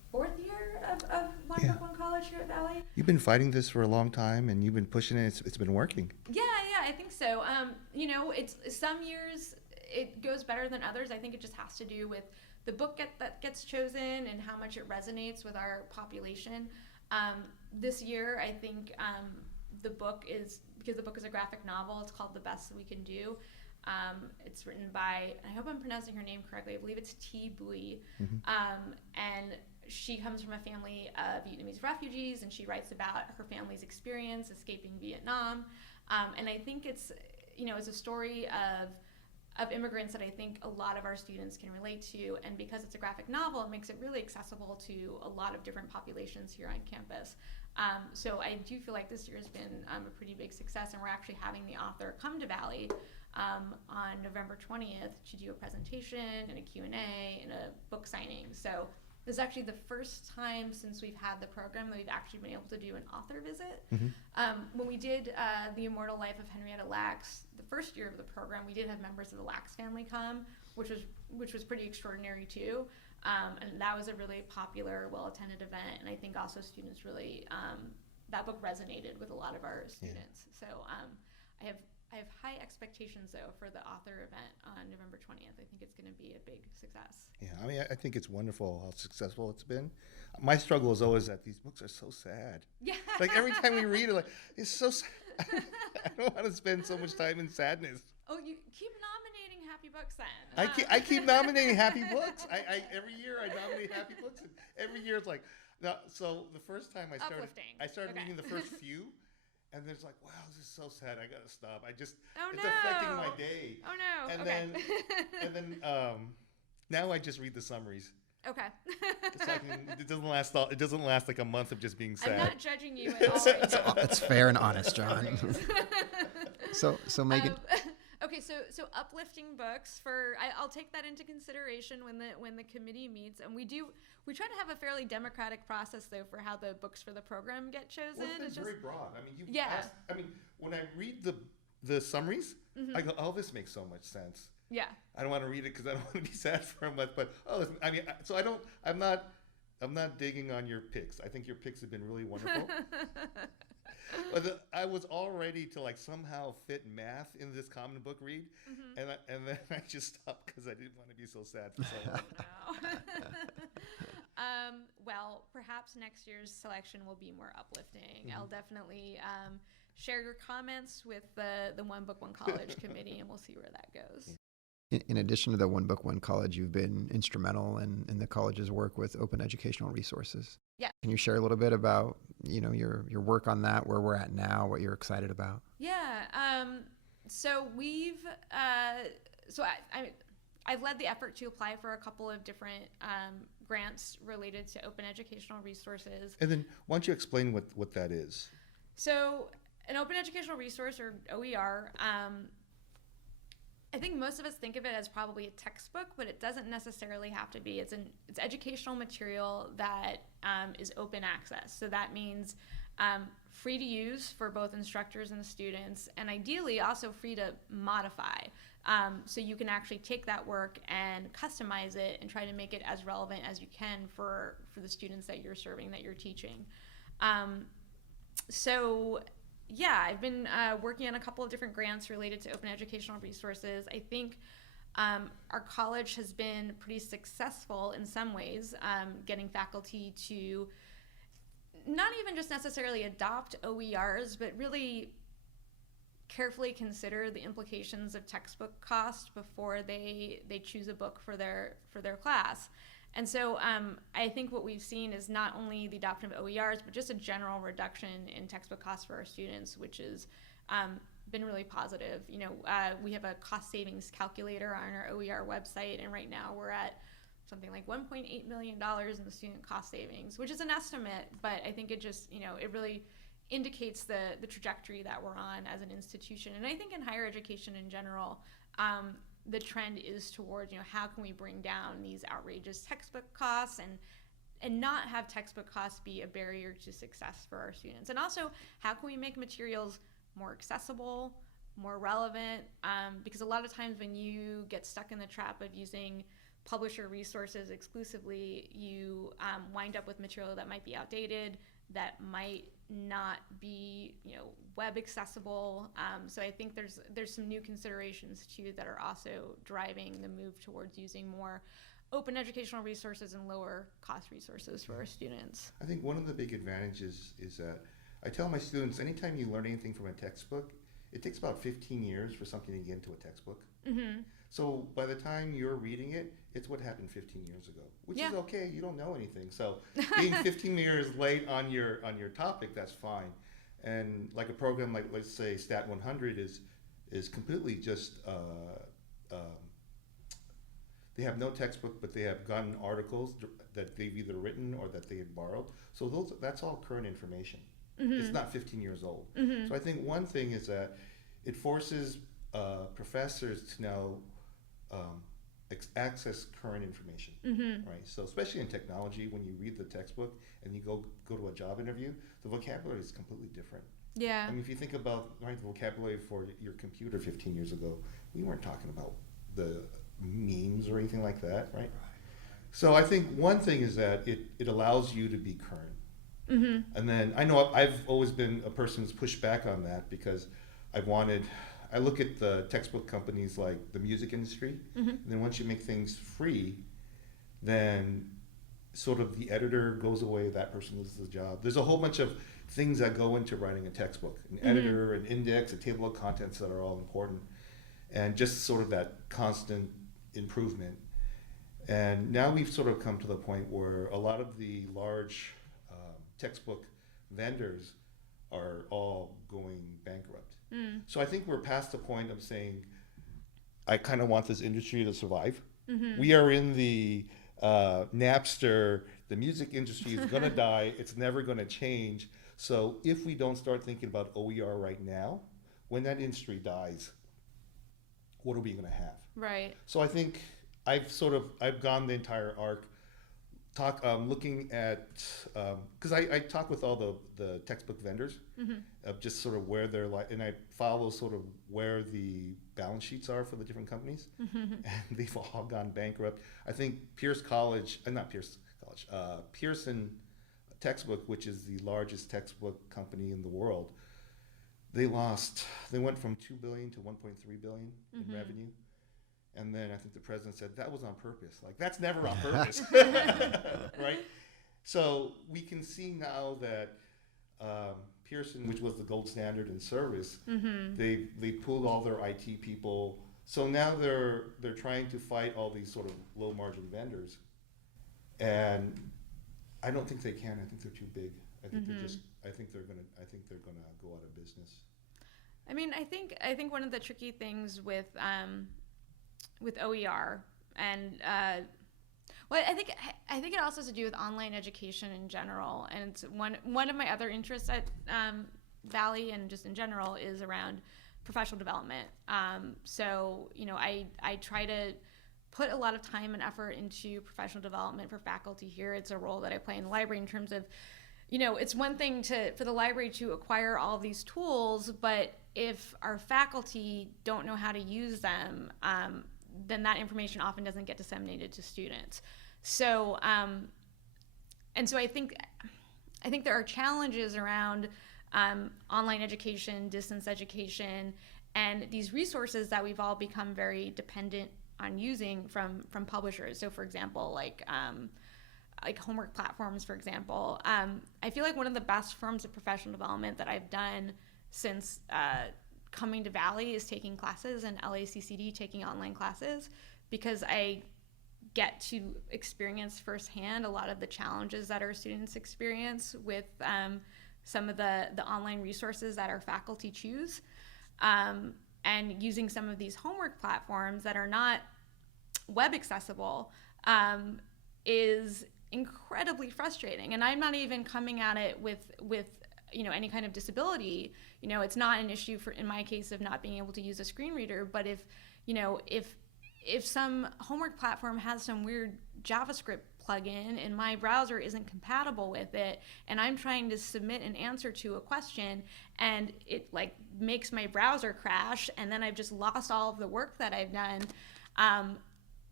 fourth year of One Yeah. Book One College here at Valley. You've been fighting this for a long time, and you've been pushing it. It's been working. Yeah, I think so. It's some years it goes better than others. I think it just has to do with the book that gets chosen and how much it resonates with our population. This year, I think because the book is a graphic novel, it's called The Best We Can Do. It's written by, I hope I'm pronouncing her name correctly, I believe it's T. Bui. And she comes from a family of Vietnamese refugees, and she writes about her family's experience escaping Vietnam. And I think it's a story of immigrants that I think a lot of our students can relate to. And because it's a graphic novel, it makes it really accessible to a lot of different populations here on campus. So I do feel like this year has been a pretty big success, and we're actually having the author come to Valley on November 20th to do a presentation and a Q&A and a book signing. So this is actually the first time since we've had the program that we've actually been able to do an author visit. When we did The Immortal Life of Henrietta Lacks, the first year of the program, we did have members of the Lacks family come, which was pretty extraordinary too. And that was a really popular, well-attended event. And I think also students really, that book resonated with a lot of our students. So I have high expectations, though, for the author event on November 20th. I think it's going to be a big success. Yeah, I mean, I think it's wonderful how successful it's been. My struggle is always that these books are so sad. Yeah. Like every time we read it, like it's so sad. I don't want to spend so much time in sadness. Oh, you keep nominating happy books then. I keep nominating happy books. I every year I nominate happy books, and every year it's like, no. So the first time I started Uplifting. reading the first few, and then it's like, wow, this is so sad. I gotta stop. It's no. affecting my day. Oh no. And Okay. then now I just read the summaries. Okay. So it doesn't last like a month of just being sad. I'm not judging you at all right now. It's fair and honest, John. So Meghan, Okay, so uplifting books I'll take that into consideration when the committee meets, and we try to have a fairly democratic process though for how the books for the program get chosen. Well, it's very broad. I mean, Yeah. when I read the summaries, I go, oh, this makes so much sense. Yeah. I don't want to read it because I don't want to be sad for a month. But I'm not digging on your picks. I think your picks have been really wonderful. But I was all ready to like somehow fit math in this common book read, and then I just stopped because I didn't want to be so sad for so long. No. Well, perhaps next year's selection will be more uplifting. I'll definitely share your comments with the One Book One College committee, and we'll see where that goes. in addition to the One Book One College, you've been instrumental in the college's work with open educational resources. Yeah. Can you share a little bit about your work on that, where we're at now, what you're excited about? Yeah. So we've I've led the effort to apply for a couple of different grants related to open educational resources. And then why don't you explain what that is? So an open educational resource, or OER, I think most of us think of it as probably a textbook, but it doesn't necessarily have to be. It's educational material that is open access. So that means free to use for both instructors and students, and ideally also free to modify. So you can actually take that work and customize it and try to make it as relevant as you can for the students that you're serving, that you're teaching. So yeah, I've been working on a couple of different grants related to open educational resources. I think our college has been pretty successful in some ways, getting faculty to not even just necessarily adopt OERs, but really carefully consider the implications of textbook cost before they choose a book for their class. And so I think what we've seen is not only the adoption of OERs, but just a general reduction in textbook costs for our students, which has been really positive. We have a cost savings calculator on our OER website, and right now we're at something like $1.8 million in the student cost savings, which is an estimate, but I think it just, it really indicates the trajectory that we're on as an institution. And I think in higher education in general, the trend is towards, how can we bring down these outrageous textbook costs and not have textbook costs be a barrier to success for our students? And also, how can we make materials more accessible, more relevant? Because a lot of times when you get stuck in the trap of using publisher resources exclusively, you wind up with material that might be outdated, that might not be, web accessible. So I think there's some new considerations too that are also driving the move towards using more open educational resources and lower cost resources for our students. I think one of the big advantages is that I tell my students, anytime you learn anything from a textbook, it takes about 15 years for something to get into a textbook. Mm-hmm. So by the time you're reading it, it's what happened 15 years ago, which is okay. You don't know anything. So being 15 years late on your topic, that's fine. And like a program like, let's say, Stat 100 is completely just they have no textbook, but they have gotten articles that they've either written or that they had borrowed. So that's all current information. Mm-hmm. It's not 15 years old. Mm-hmm. So I think one thing is that it forces professors to know access current information, mm-hmm. right? So especially in technology, when you read the textbook and you go to a job interview, the vocabulary is completely different. Yeah. I mean, if you think about the vocabulary for your computer 15 years ago, we weren't talking about the memes or anything like that, right? So I think one thing is that it allows you to be current. Mm-hmm. And then I know I've always been a person who's pushed back on that because I look at the textbook companies like the music industry, mm-hmm. and then once you make things free, then sort of the editor goes away, that person loses the job. There's a whole bunch of things that go into writing a textbook, an mm-hmm. editor, an index, a table of contents that are all important, and just sort of that constant improvement. And now we've sort of come to the point where a lot of the large textbook vendors are all going bankrupt. Mm. So I think we're past the point of saying, I kind of want this industry to survive. Mm-hmm. We are in the Napster, the music industry is going to die, it's never going to change. So if we don't start thinking about OER right now, when that industry dies, what are we going to have? Right. So I think I've gone the entire arc, looking at, because I talk with all the textbook vendors, mm-hmm. of just sort of where they're like, and I follow sort of where the balance sheets are for the different companies, mm-hmm. and they've all gone bankrupt. I think Pearson Textbook, which is the largest textbook company in the world, they went from $2 billion to $1.3 billion mm-hmm. in revenue. And then I think the president said, that was on purpose. Like, that's never on purpose, right? So we can see now that Pearson, which was the gold standard in service, mm-hmm. they pulled all their IT people. So now they're trying to fight all these sort of low margin vendors. And I don't think they can. I think they're too big. I think mm-hmm. I think they're gonna go out of business. I mean, I think one of the tricky things with OER and I think it also has to do with online education in general, and it's one of my other interests at Valley and just in general is around professional development. So I try to put a lot of time and effort into professional development for faculty here. It's a role that I play in the library in terms of, it's one thing for the library to acquire all of these tools, but if our faculty don't know how to use them, then that information often doesn't get disseminated to students. So, and so I think there are challenges around online education, distance education, and these resources that we've all become very dependent on using from publishers. So, for example, like homework platforms, for example. I feel like one of the best forms of professional development that I've done since coming to Valley is taking classes in LACCD, taking online classes, because I get to experience firsthand a lot of the challenges that our students experience with some of the online resources that our faculty choose, and using some of these homework platforms that are not web accessible is incredibly frustrating. And I'm not even coming at it with any kind of disability. It's not an issue in my case of not being able to use a screen reader, but if some homework platform has some weird JavaScript plugin and my browser isn't compatible with it, and I'm trying to submit an answer to a question and it makes my browser crash, and then I've just lost all of the work that I've done,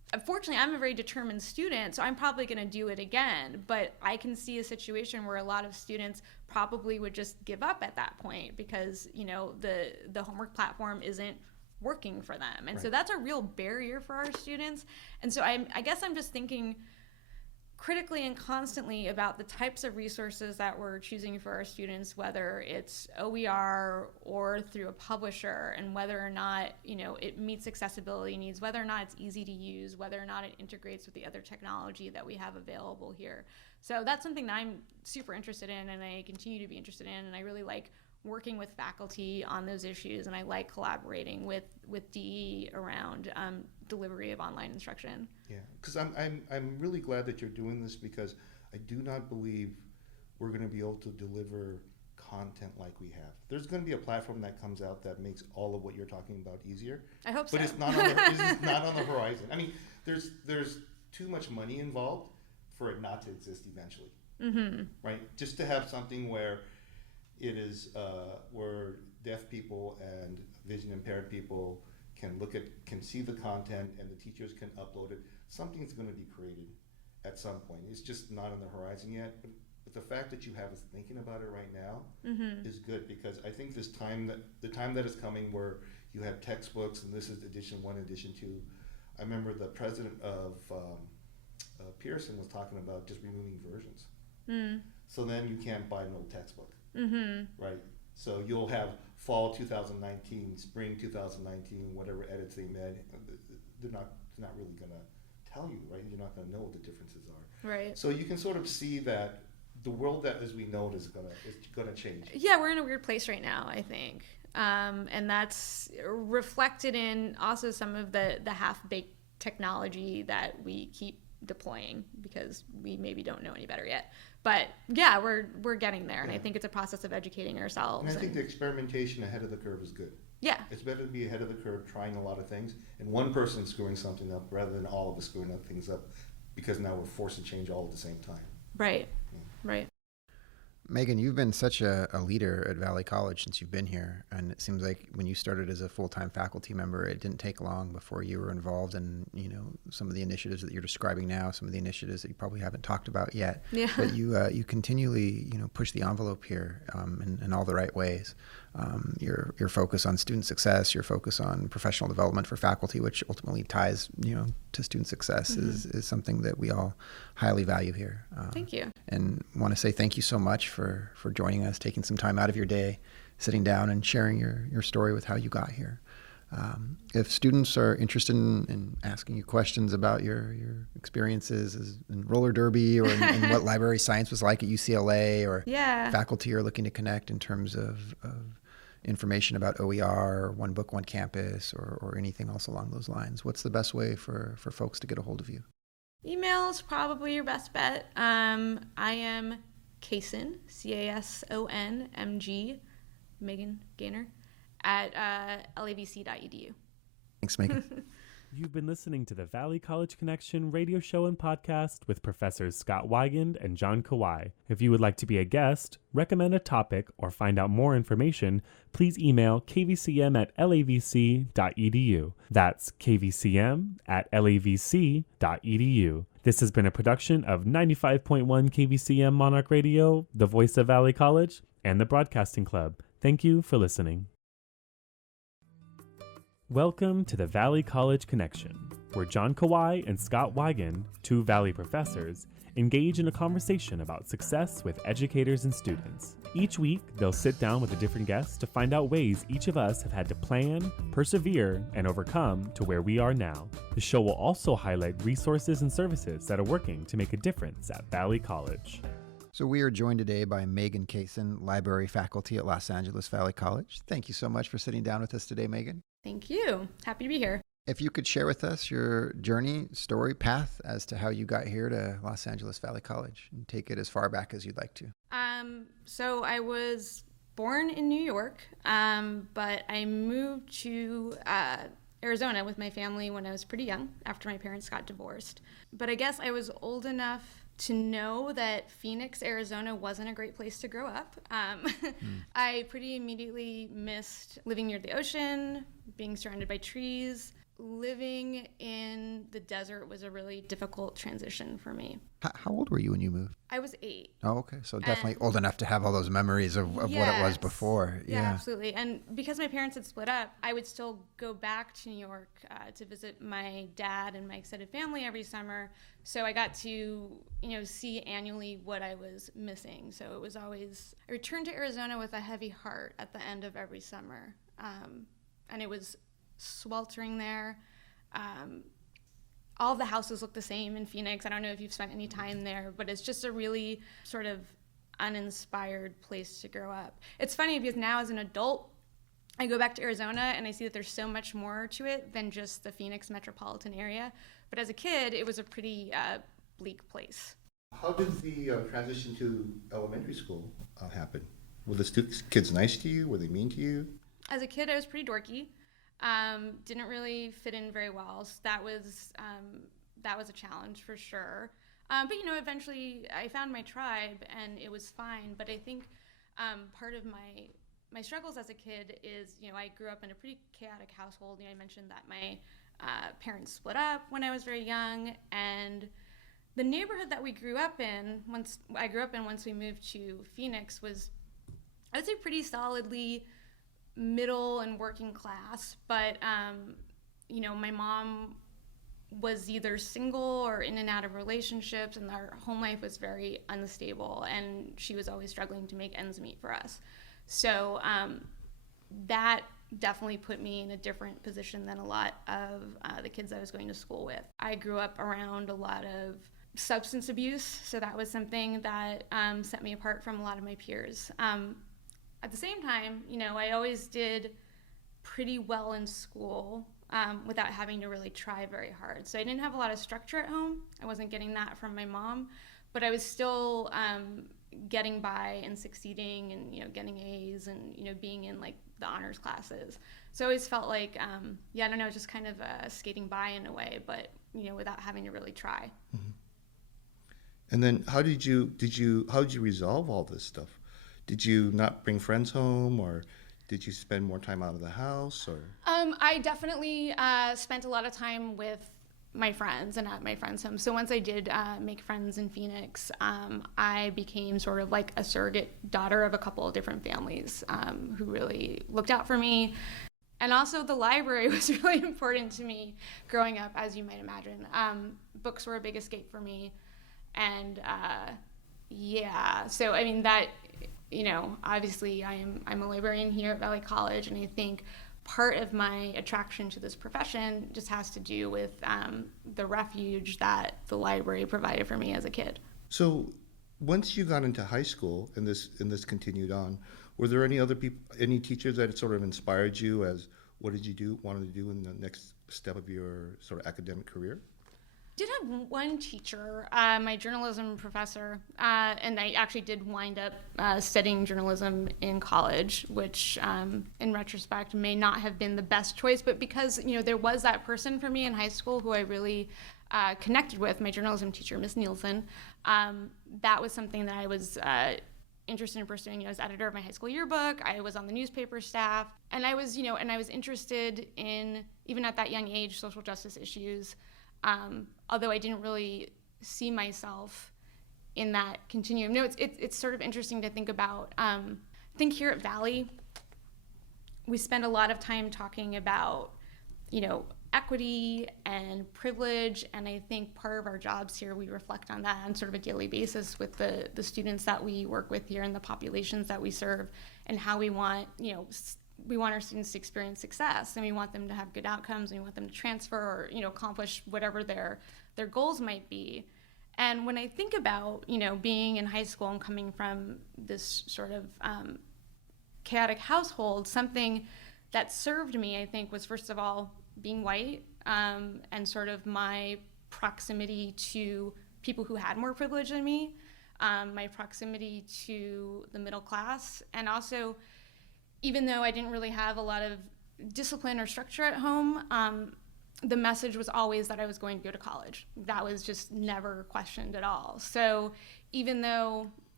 Fortunately, I'm a very determined student, so I'm probably going to do it again. But I can see a situation where a lot of students probably would just give up at that point because, the homework platform isn't working for them. And so that's a real barrier for our students. And so I guess I'm just thinking critically and constantly about the types of resources that we're choosing for our students, whether it's OER or through a publisher, and whether or not, it meets accessibility needs, whether or not it's easy to use, whether or not it integrates with the other technology that we have available here. So that's something that I'm super interested in, and I continue to be interested in, and I really like working with faculty on those issues, and I like collaborating with DE around delivery of online instruction. Yeah, because I'm really glad that you're doing this, because I do not believe we're going to be able to deliver content like we have. There's going to be a platform that comes out that makes all of what you're talking about easier. I hope so. But it's not on the horizon. I mean, there's too much money involved for it not to exist eventually. Mm-hmm. Right? Just to have something where it is where deaf people and vision impaired people can see the content, and the teachers can upload it. Something's going to be created at some point. It's just not on the horizon yet. But the fact that you have us thinking about it right now is good, because I think the time that is coming where you have textbooks, and this is edition 1, edition 2. I remember the president of Pearson was talking about just removing versions. So then you can't buy an old textbook. Right? So you'll have fall 2019, spring 2019, whatever edits they made. They're not really going to tell you, right? You're not going to know what the differences are. Right. So you can sort of see that the world that as we know it is going to change. Yeah, we're in a weird place right now, I think. And that's reflected in also some of the half-baked technology that we keep deploying because we maybe don't know any better yet. But yeah, we're getting there, and I think it's a process of educating ourselves. And I think the experimentation ahead of the curve is good. Yeah. It's better to be ahead of the curve, trying a lot of things, and one person screwing something up rather than all of us screwing up things up, because now we're forced to change all at the same time. Right. Right. Meghan, you've been such a leader at Valley College since you've been here, and it seems like when you started as a full-time faculty member, it didn't take long before you were involved in, some of the initiatives that you're describing now, some of the initiatives that you probably haven't talked about yet. Yeah. But you continually, push the envelope here in all the right ways. Your focus on student success, your focus on professional development for faculty, which ultimately ties, to student success, is something that we all highly value here. Thank you. And want to say thank you so much for joining us, taking some time out of your day, sitting down and sharing your story with how you got here. If students are interested in asking you questions about your experiences in roller derby, or in what library science was like at UCLA, or faculty are looking to connect in terms of information about OER, or One Book, One Campus, or anything else along those lines, what's the best way for folks to get a hold of you? Email's probably your best bet. I am Cason, CASONMG, Meghan Gaynor, at lavc.edu. Thanks, Meghan. You've been listening to the Valley College Connection radio show and podcast with Professors Scott Weigand and John Kawai. If you would like to be a guest, recommend a topic, or find out more information, please email kvcm@lavc.edu. That's kvcm@lavc.edu. This has been a production of 95.1 KVCM Monarch Radio, the voice of Valley College, and the Broadcasting Club. Thank you for listening. Welcome to the Valley College Connection, where John Kawai and Scott Weigand, two Valley professors, engage in a conversation about success with educators and students. Each week, they'll sit down with a different guest to find out ways each of us have had to plan, persevere, and overcome to where we are now. The show will also highlight resources and services that are working to make a difference at Valley College. So we are joined today by Meghan Cason, library faculty at Los Angeles Valley College. Thank you so much for sitting down with us today, Meghan. Thank you. Happy to be here. If you could share with us your journey, story, path as to how you got here to Los Angeles Valley College, and take it as far back as you'd like to. So I was born in New York, but I moved to Arizona with my family when I was pretty young, after my parents got divorced. But I guess I was old enough to know that Phoenix, Arizona wasn't a great place to grow up. I pretty immediately missed living near the ocean, being surrounded by trees. Living in the desert was a really difficult transition for me. How old were you when you moved? I was 8. Oh, okay. So definitely And- old enough to have all those memories of what it was Yes. before. Yeah, absolutely. And because my parents had split up, I would still go back to New York to visit my dad and my extended family every summer. So I got to, see annually what I was missing. So it was always, I returned to Arizona with a heavy heart at the end of every summer. And it was sweltering there. All the houses look the same in Phoenix. I don't know if you've spent any time there, but it's just a really sort of uninspired place to grow up. It's funny because now as an adult, I go back to Arizona and I see that there's so much more to it than just the Phoenix metropolitan area. But as a kid, it was a pretty bleak place. How did the transition to elementary school happen? Were the kids nice to you? Were they mean to you? As a kid, I was pretty dorky. Didn't really fit in very well. So that was a challenge for sure. But eventually I found my tribe and it was fine. But I think part of my struggles as a kid is, I grew up in a pretty chaotic household. I mentioned that my parents split up when I was very young, and the neighborhood that we grew up in, once we moved to Phoenix, was, I would say, pretty solidly middle and working class. But my mom was either single or in and out of relationships, and our home life was very unstable, and she was always struggling to make ends meet for us. So that definitely put me in a different position than a lot of the kids I was going to school with. I grew up around a lot of substance abuse, so that was something that set me apart from a lot of my peers. At the same time, I always did pretty well in school without having to really try very hard. So I didn't have a lot of structure at home. I wasn't getting that from my mom, but I was still getting by and succeeding and, getting A's and, being in like the honors classes. So I always felt like, I don't know, just kind of skating by in a way, but, without having to really try. Mm-hmm. And then how did you resolve all this stuff? Did you not bring friends home, or did you spend more time out of the house, or? I definitely spent a lot of time with my friends and at my friends' home. So once I did make friends in Phoenix, I became sort of like a surrogate daughter of a couple of different families who really looked out for me. And also the library was really important to me growing up, as you might imagine. Books were a big escape for me. And so I mean that, obviously I'm a librarian here at Valley College, and I think part of my attraction to this profession just has to do with the refuge that the library provided for me as a kid. So once you got into high school and this continued on, were there any teachers that sort of inspired you as what did you wanted to do in the next step of your sort of academic career? I did have one teacher, my journalism professor, and I actually did wind up studying journalism in college, which in retrospect may not have been the best choice, but because there was that person for me in high school who I really connected with, my journalism teacher, Miss Nielsen, that was something that I was interested in pursuing. I was editor of my high school yearbook. I was on the newspaper staff, and I was interested in, even at that young age, social justice issues. Although I didn't really see myself in that continuum. It's sort of interesting to think about. I think here at Valley, we spend a lot of time talking about, equity and privilege, and I think part of our jobs here, we reflect on that on sort of a daily basis with the students that we work with here and the populations that we serve, and how we want, we want our students to experience success, and we want them to have good outcomes, and we want them to transfer or, accomplish whatever their goals might be. And when I think about, being in high school and coming from this sort of chaotic household, something that served me, I think, was first of all being white, and sort of my proximity to people who had more privilege than me, my proximity to the middle class, and also, even though I didn't really have a lot of discipline or structure at home, the message was always that I was going to go to college. That was just never questioned at all. So even though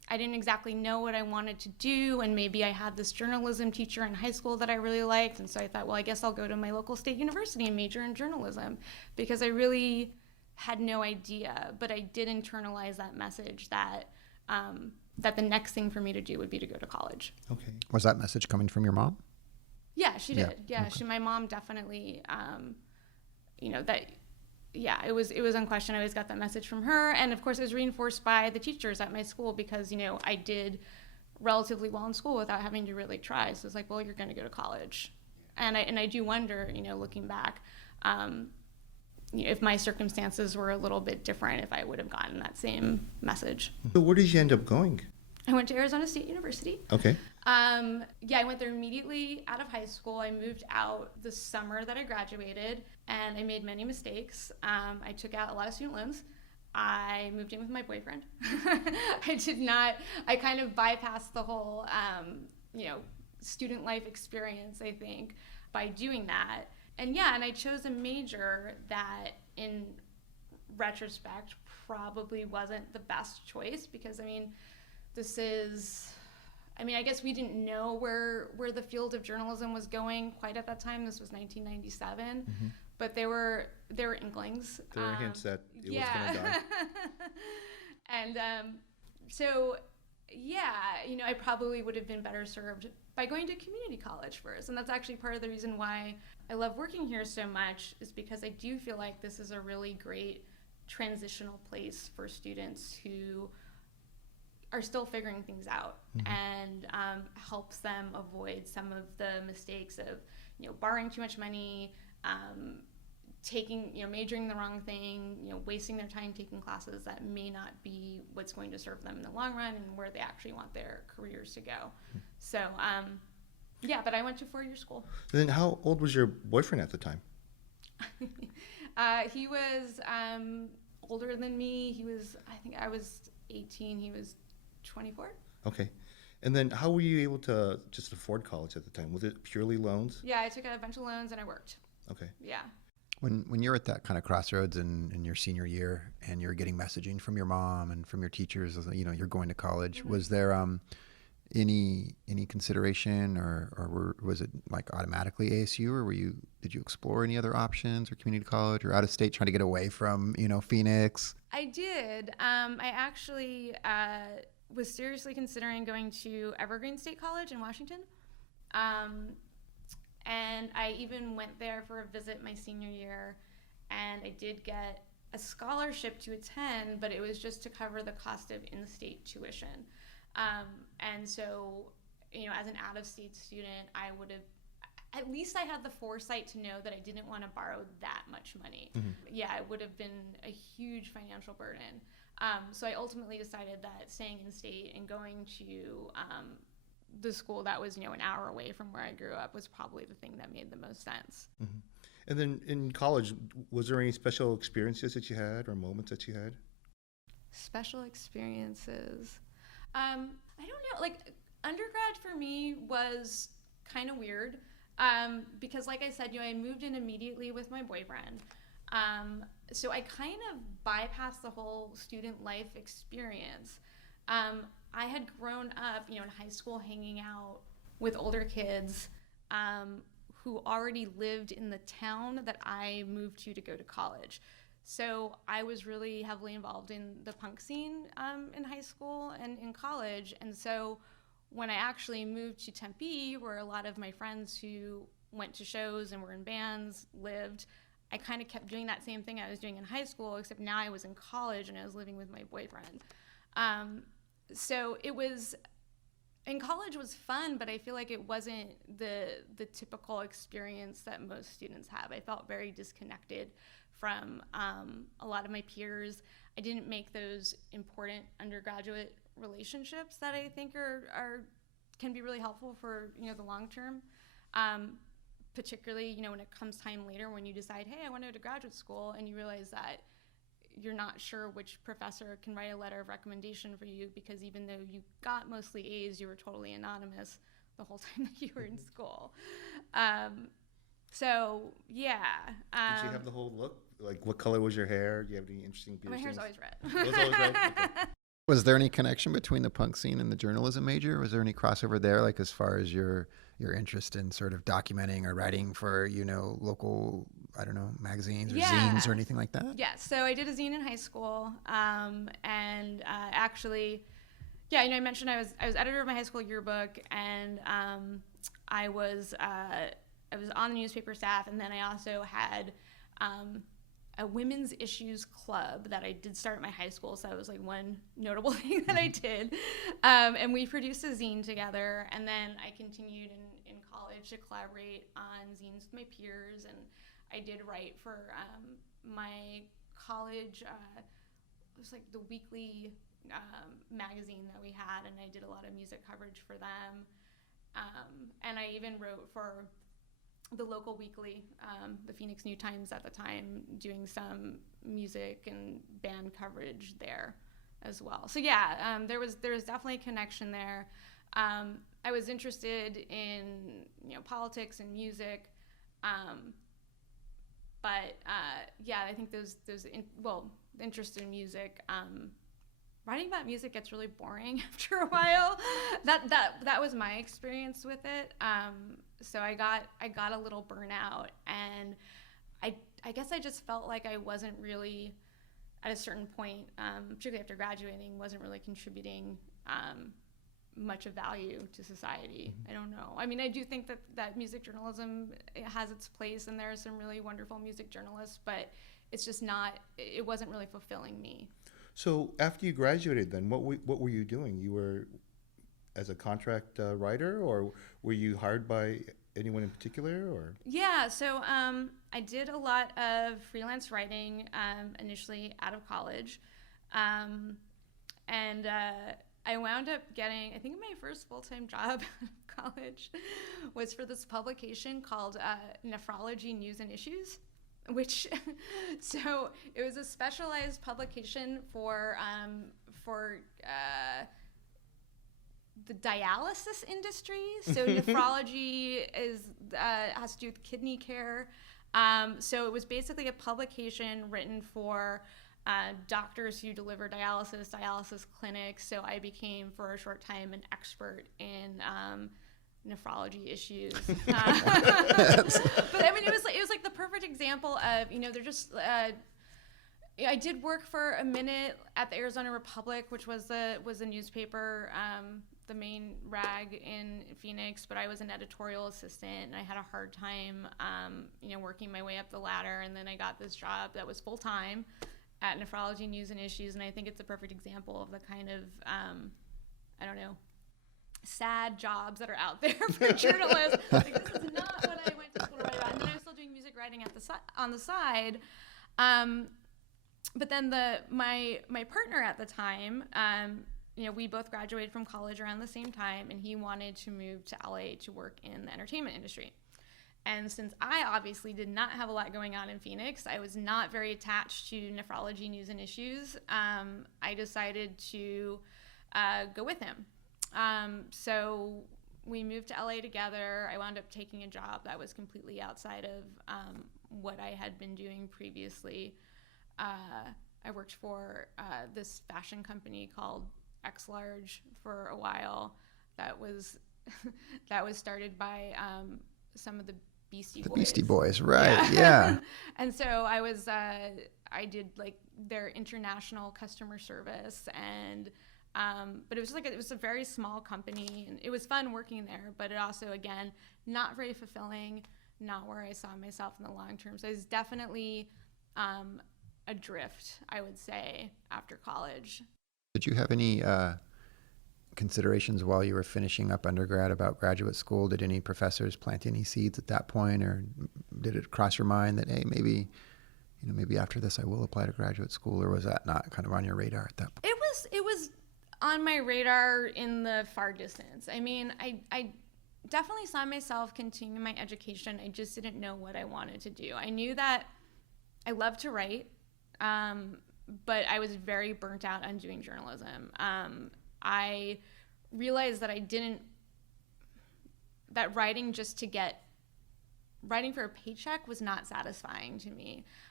I didn't exactly know what I wanted to do, and maybe I had this journalism teacher in high school that I really liked, and so I thought, well, I guess I'll go to my local state university and major in journalism, because I really had no idea, but I did internalize that message that that the next thing for me to do would be to go to college. Okay. Was that message coming from your mom? Yeah, she did. Yeah, Okay. my mom definitely, it was unquestioned. I always got that message from her, and of course it was reinforced by the teachers at my school, because I did relatively well in school without having to really try. So it's like, well, you're going to go to college, and I do wonder, looking back, if my circumstances were a little bit different, if I would have gotten that same message. So where did you end up going? I went to Arizona State University. Okay. I went there immediately out of high school. I moved out the summer that I graduated, and I made many mistakes. I took out a lot of student loans. I moved in with my boyfriend. I kind of bypassed the whole, student life experience, I think, by doing that. And I chose a major that, in retrospect, probably wasn't the best choice, because, I guess we didn't know where the field of journalism was going quite at that time. This was 1997, but there were inklings. There were hints that it was going to die. And I probably would have been better served by going to community college first. And that's actually part of the reason why I love working here so much, is because I do feel like this is a really great transitional place for students who are still figuring things out, and helps them avoid some of the mistakes of, borrowing too much money, majoring in the wrong thing, wasting their time taking classes that may not be what's going to serve them in the long run and where they actually want their careers to go. So, but I went to 4-year school. Then how old was your boyfriend at the time? He was older than me. I think I was 18. He was 24. Okay. And then how were you able to just afford college at the time? Was it purely loans? Yeah, I took out a bunch of loans and I worked. Okay. Yeah. When you're at that kind of crossroads in your senior year, and you're getting messaging from your mom and from your teachers, you're going to college, was there any consideration, or was it like automatically ASU, or did you explore any other options, or community college, or out of state, trying to get away from Phoenix? I did. I actually was seriously considering going to Evergreen State College in Washington. And I even went there for a visit my senior year, and I did get a scholarship to attend, but it was just to cover the cost of in-state tuition. And so, as an out-of-state student, I would have, at least I had the foresight to know that I didn't want to borrow that much money. Yeah, it would have been a huge financial burden. So I ultimately decided that staying in-state and going to the school that was, an hour away from where I grew up was probably the thing that made the most sense. And then in college, was there any special experiences that you had, or moments that you had? Special experiences. I don't know. Like, undergrad for me was kind of weird, because, like I said, I moved in immediately with my boyfriend. So I kind of bypassed the whole student life experience. I had grown up, in high school, hanging out with older kids who already lived in the town that I moved to go to college. So I was really heavily involved in the punk scene in high school and in college. And so when I actually moved to Tempe, where a lot of my friends who went to shows and were in bands lived, I kind of kept doing that same thing I was doing in high school, except now I was in college and I was living with my boyfriend. So it was, in college was fun, but I feel like it wasn't the typical experience that most students have. I felt very disconnected from a lot of my peers. I didn't make those important undergraduate relationships that I think can be really helpful for the long term. Particularly, when it comes time later when you decide, hey, I want to go to graduate school, and you realize that you're not sure which professor can write a letter of recommendation for you, because even though you got mostly A's, you were totally anonymous the whole time that you were in school. So, yeah. Did you have the whole look? Like, what color was your hair? Do you have any interesting piercings? My hair's always red. It was always red? Okay. Was there any connection between the punk scene and the journalism major? Was there any crossover there, like as far as your interest in sort of documenting or writing for, local, I don't know, magazines or zines or anything like that? Yeah, so I did a zine in high school, and actually, yeah, I mentioned I was editor of my high school yearbook, and I was on the newspaper staff, and then I also had a women's issues club that I did start at my high school. So that was like one notable thing that I did. And we produced a zine together. And then I continued in college to collaborate on zines with my peers. And I did write for my college, it was like the weekly magazine that we had. And I did a lot of music coverage for them. And I even wrote for the local weekly, the Phoenix New Times at the time, doing some music and band coverage there as well. So yeah, there was definitely a connection there. I was interested in politics and music, but yeah, I think the interest in music. Writing about music gets really boring after a while. That was my experience with it. So I got a little burnout, and I guess I just felt like I wasn't really, at a certain point, particularly after graduating, wasn't really contributing much of value to society. I don't know. I mean, I do think that music journalism has its place, and there are some really wonderful music journalists, but it's just not. It wasn't really fulfilling me. So after you graduated, then what were you doing? You were as a contract writer, or were you hired by anyone in particular? Or yeah, so I did a lot of freelance writing initially out of college, and I wound up getting, I think my first full-time job out of college was for this publication called Nephrology News and Issues. Which, so it was a specialized publication for the dialysis industry. So nephrology has to do with kidney care. So it was basically a publication written for doctors who deliver dialysis clinics. So I became, for a short time, an expert in nephrology issues. But I mean, it was like the perfect example of, they're just, I did work for a minute at the Arizona Republic, which was a newspaper, the main rag in Phoenix, but I was an editorial assistant, and I had a hard time, working my way up the ladder. And then I got this job that was full-time at Nephrology News and Issues. And I think it's a perfect example of the kind of, I don't know, sad jobs that are out there for journalists. Like, this is not what I went to school to write about. And then I was still doing music writing on the side. But then my partner at the time, we both graduated from college around the same time, and he wanted to move to LA to work in the entertainment industry. And since I obviously did not have a lot going on in Phoenix, I was not very attached to Nephrology News and Issues. I decided to go with him. So we moved to LA together. I wound up taking a job that was completely outside of what I had been doing previously. I worked for this fashion company called X Large for a while. That was started by some of the Beastie Boys. The Beastie Boys, right? Yeah. And so I did like their international customer service, and but it was a very small company, and it was fun working there, but it also, again, not very fulfilling, not where I saw myself in the long term. So I was definitely adrift, I would say, after college. Did you have any considerations while you were finishing up undergrad about graduate school? Did any professors plant any seeds at that point, or did it cross your mind that, hey, maybe after this I will apply to graduate school, or was that not kind of on your radar at that point? It was on my radar in the far distance. I mean, I definitely saw myself continuing my education. I just didn't know what I wanted to do. I knew that I loved to write, but I was very burnt out on doing journalism. I realized that that writing for a paycheck was not satisfying to me.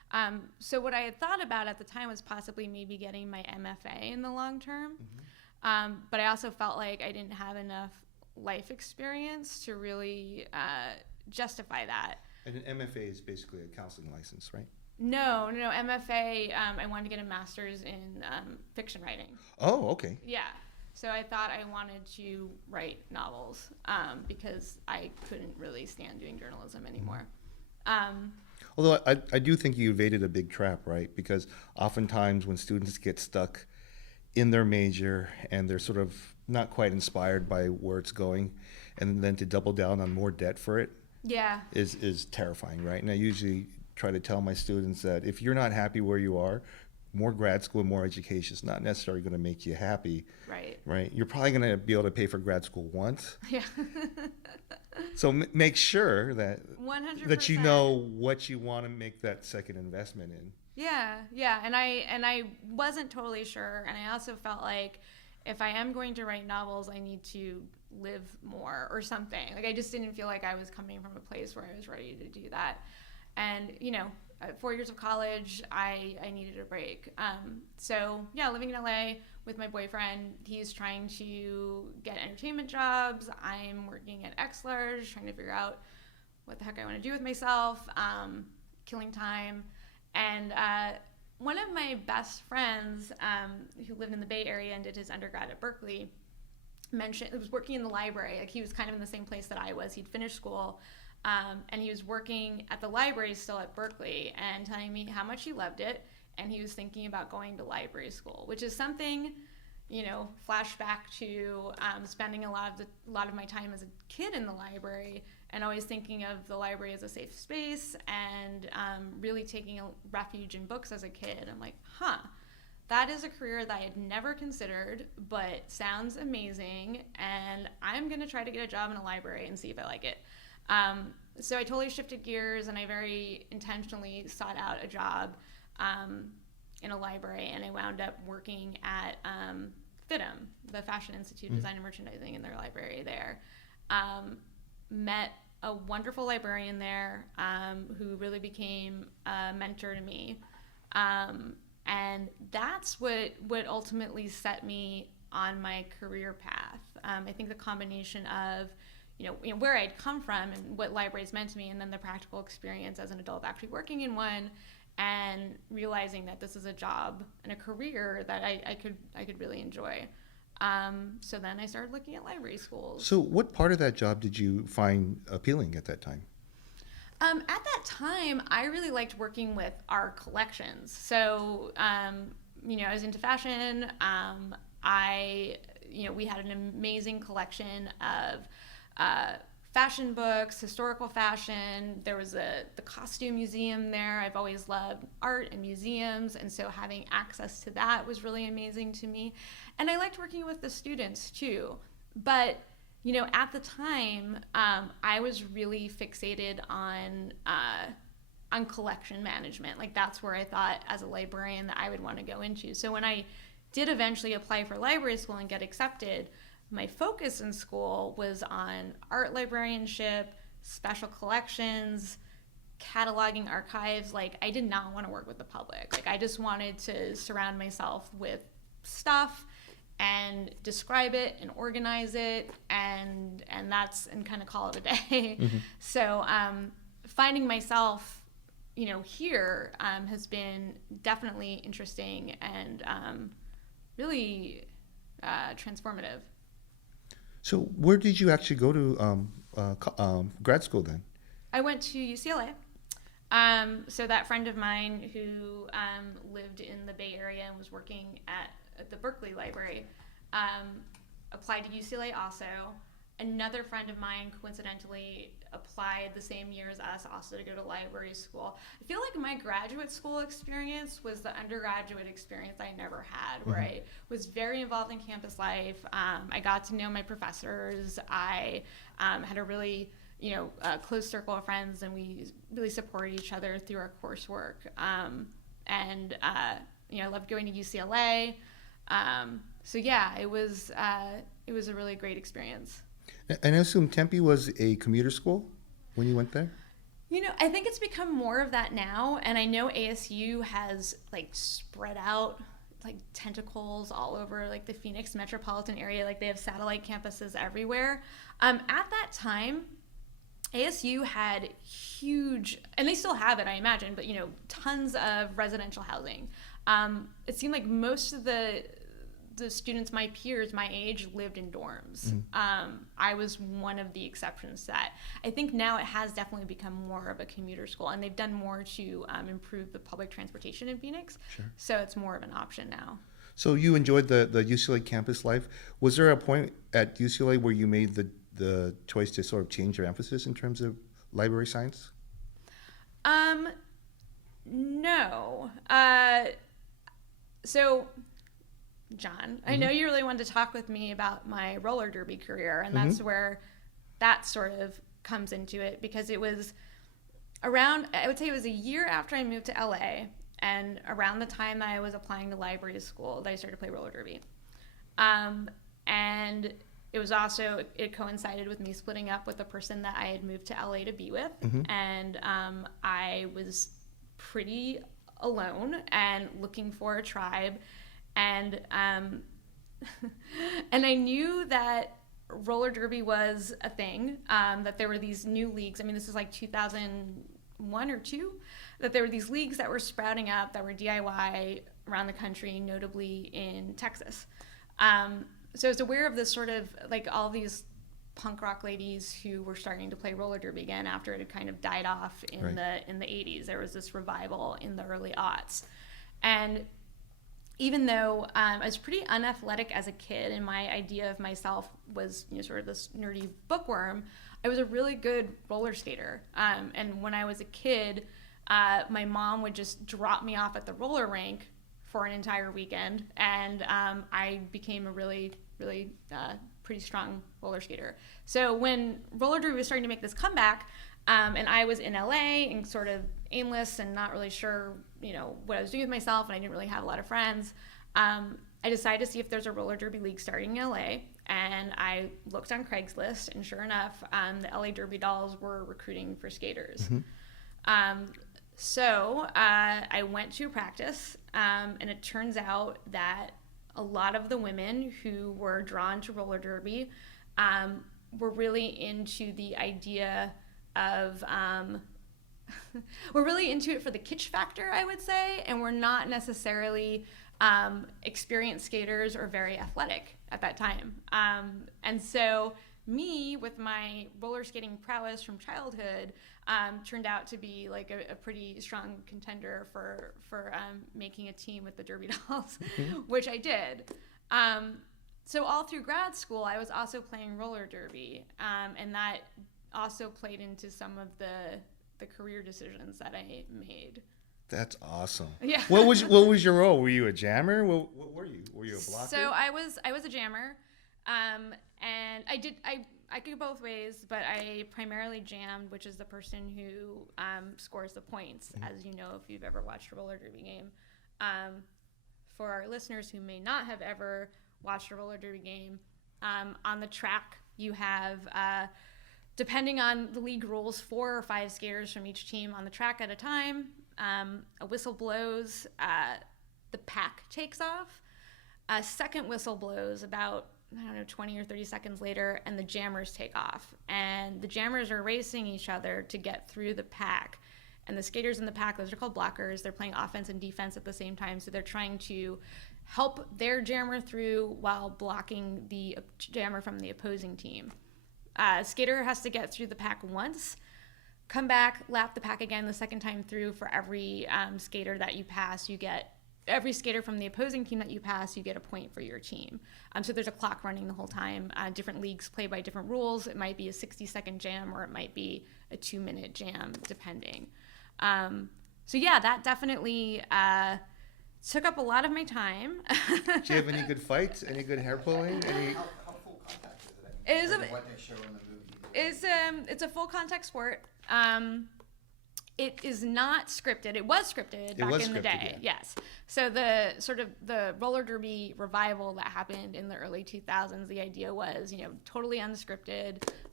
So what I had thought about at the time was possibly maybe getting my MFA in the long term. But I also felt like I didn't have enough life experience to really justify that. And an MFA is basically a counseling license, right? No, MFA, I wanted to get a master's in fiction writing. Oh, okay. Yeah. So I thought I wanted to write novels because I couldn't really stand doing journalism anymore. Although I do think you evaded a big trap, right? Because oftentimes when students get stuck in their major and they're sort of not quite inspired by where it's going, and then to double down on more debt for it is terrifying, right? And I usually try to tell my students that if you're not happy where you are, more grad school, more education is not necessarily going to make you happy. Right? You're probably going to be able to pay for grad school once. Yeah. So make sure that 100%. that you know what you want to make that second investment in. Yeah. And I wasn't totally sure, and I also felt like if I am going to write novels, I need to live more or something. Like I just didn't feel like I was coming from a place where I was ready to do that. And 4 years of college, I needed a break. So yeah, living in LA with my boyfriend, he's trying to get entertainment jobs. I'm working at X-Large, trying to figure out what the heck I want to do with myself, killing time. And one of my best friends who lived in the Bay Area and did his undergrad at Berkeley mentioned, was working in the library. Like he was kind of in the same place that I was. He'd finished school. And he was working at the library still at Berkeley and telling me how much he loved it, and he was thinking about going to library school, which is something, flashback to spending a lot of my time as a kid in the library and always thinking of the library as a safe space and really taking a refuge in books as a kid. I'm like, that is a career that I had never considered, but sounds amazing, and I'm going to try to get a job in a library and see if I like it. So I totally shifted gears, and I very intentionally sought out a job in a library, and I wound up working at FITM, the Fashion Institute, Design and Merchandising, in their library there. Met a wonderful librarian there who really became a mentor to me. And that's what ultimately set me on my career path. I think the combination of where I'd come from and what libraries meant to me, and then the practical experience as an adult actually working in one and realizing that this is a job and a career that I could really enjoy. So then I started looking at library schools. So what part of that job did you find appealing at that time? At that time, I really liked working with our collections. So, I was into fashion. We had an amazing collection of fashion books, historical fashion. There was the costume museum there. I've always loved art and museums, and so having access to that was really amazing to me. And I liked working with the students too. But at the time, I was really fixated on collection management. Like that's where I thought as a librarian that I would want to go into. So when I did eventually apply for library school and get accepted, my focus in school was on art librarianship, special collections, cataloging archives. Like I did not want to work with the public. Like I just wanted to surround myself with stuff and describe it and organize it and kind of call it a day. Mm-hmm. So finding myself, here has been definitely interesting and really transformative. So where did you actually go to grad school then? I went to UCLA. So that friend of mine who lived in the Bay Area and was working at the Berkeley Library applied to UCLA also. Another friend of mine coincidentally applied the same year as us also to go to library school. I feel like my graduate school experience was the undergraduate experience I never had, where I was very involved in campus life. I got to know my professors. I had a really close circle of friends, and we really supported each other through our coursework. I loved going to UCLA. So yeah, it was a really great experience. And I assume Tempe was a commuter school when you went there? I think it's become more of that now, and I know ASU has like spread out like tentacles all over like the Phoenix metropolitan area. Like they have satellite campuses everywhere. At that time, ASU had huge, and they still have it, I imagine, but tons of residential housing. It seemed like most of the students, my peers, my age, lived in dorms. I was one of the exceptions to that. I think now it has definitely become more of a commuter school, and they've done more to improve the public transportation in Phoenix. Sure. So it's more of an option now. So you enjoyed the UCLA campus life. Was there a point at UCLA where you made the choice to sort of change your emphasis in terms of library science? No. So, John, I know you really wanted to talk with me about my roller derby career, and that's where that sort of comes into it, because it was around, I would say it was a year after I moved to LA, and around the time that I was applying to library school that I started to play roller derby. And it was also, it coincided with me splitting up with the person that I had moved to LA to be with, and I was pretty alone and looking for a tribe. And and I knew that roller derby was a thing, that there were these new leagues. I mean, this is like 2001 or 2, that there were these leagues that were sprouting up that were DIY around the country, notably in Texas. So I was aware of this sort of like all these punk rock ladies who were starting to play roller derby again after it had kind of died off in the 80s. There was this revival in the early aughts. And even though I was pretty unathletic as a kid, and my idea of myself was sort of this nerdy bookworm, I was a really good roller skater. And when I was a kid, my mom would just drop me off at the roller rink for an entire weekend, and I became a really, really pretty strong roller skater. So when roller derby was starting to make this comeback, and I was in LA and sort of aimless and not really sure, what I was doing with myself, and I didn't really have a lot of friends, I decided to see if there's a roller derby league starting in LA, and I looked on Craigslist, and sure enough, the LA Derby Dolls were recruiting for skaters. So I went to practice, and it turns out that a lot of the women who were drawn to roller derby were really into the idea of we're really into it for the kitsch factor, I would say, and we're not necessarily experienced skaters or very athletic at that time. And so me, with my roller skating prowess from childhood, turned out to be like a pretty strong contender for making a team with the Derby Dolls, which I did. So all through grad school, I was also playing roller derby, and that also played into some of the career decisions that I made. That's awesome. Yeah. What was your role? Were you a jammer? What were you? Were you a blocker? So I was a jammer, and I could go both ways, but I primarily jammed, which is the person who scores the points, as you know if you've ever watched a roller derby game. For our listeners who may not have ever watched a roller derby game, on the track you have, depending on the league rules, 4 or 5 skaters from each team on the track at a time. A whistle blows, the pack takes off. A second whistle blows about 20 or 30 seconds later, and the jammers take off. And the jammers are racing each other to get through the pack. And the skaters in the pack, those are called blockers. They're playing offense and defense at the same time, so they're trying to help their jammer through while blocking the jammer from the opposing team. Skater has to get through the pack once, come back, lap the pack again the second time through. For every skater that you pass, every skater from the opposing team that you pass, you get a point for your team. So there's a clock running the whole time. Different leagues play by different rules. It might be a 60-second jam, or it might be a 2-minute jam, depending. So yeah, that definitely took up a lot of my time. Do you have any good fights? Any good hair pulling? How full contact is it? What they show in the movie? It's a full contact sport. It is not scripted. It was scripted back in the day. Yeah. Yes. So the sort of the roller derby revival that happened in the early 2000s, the idea was, totally unscripted.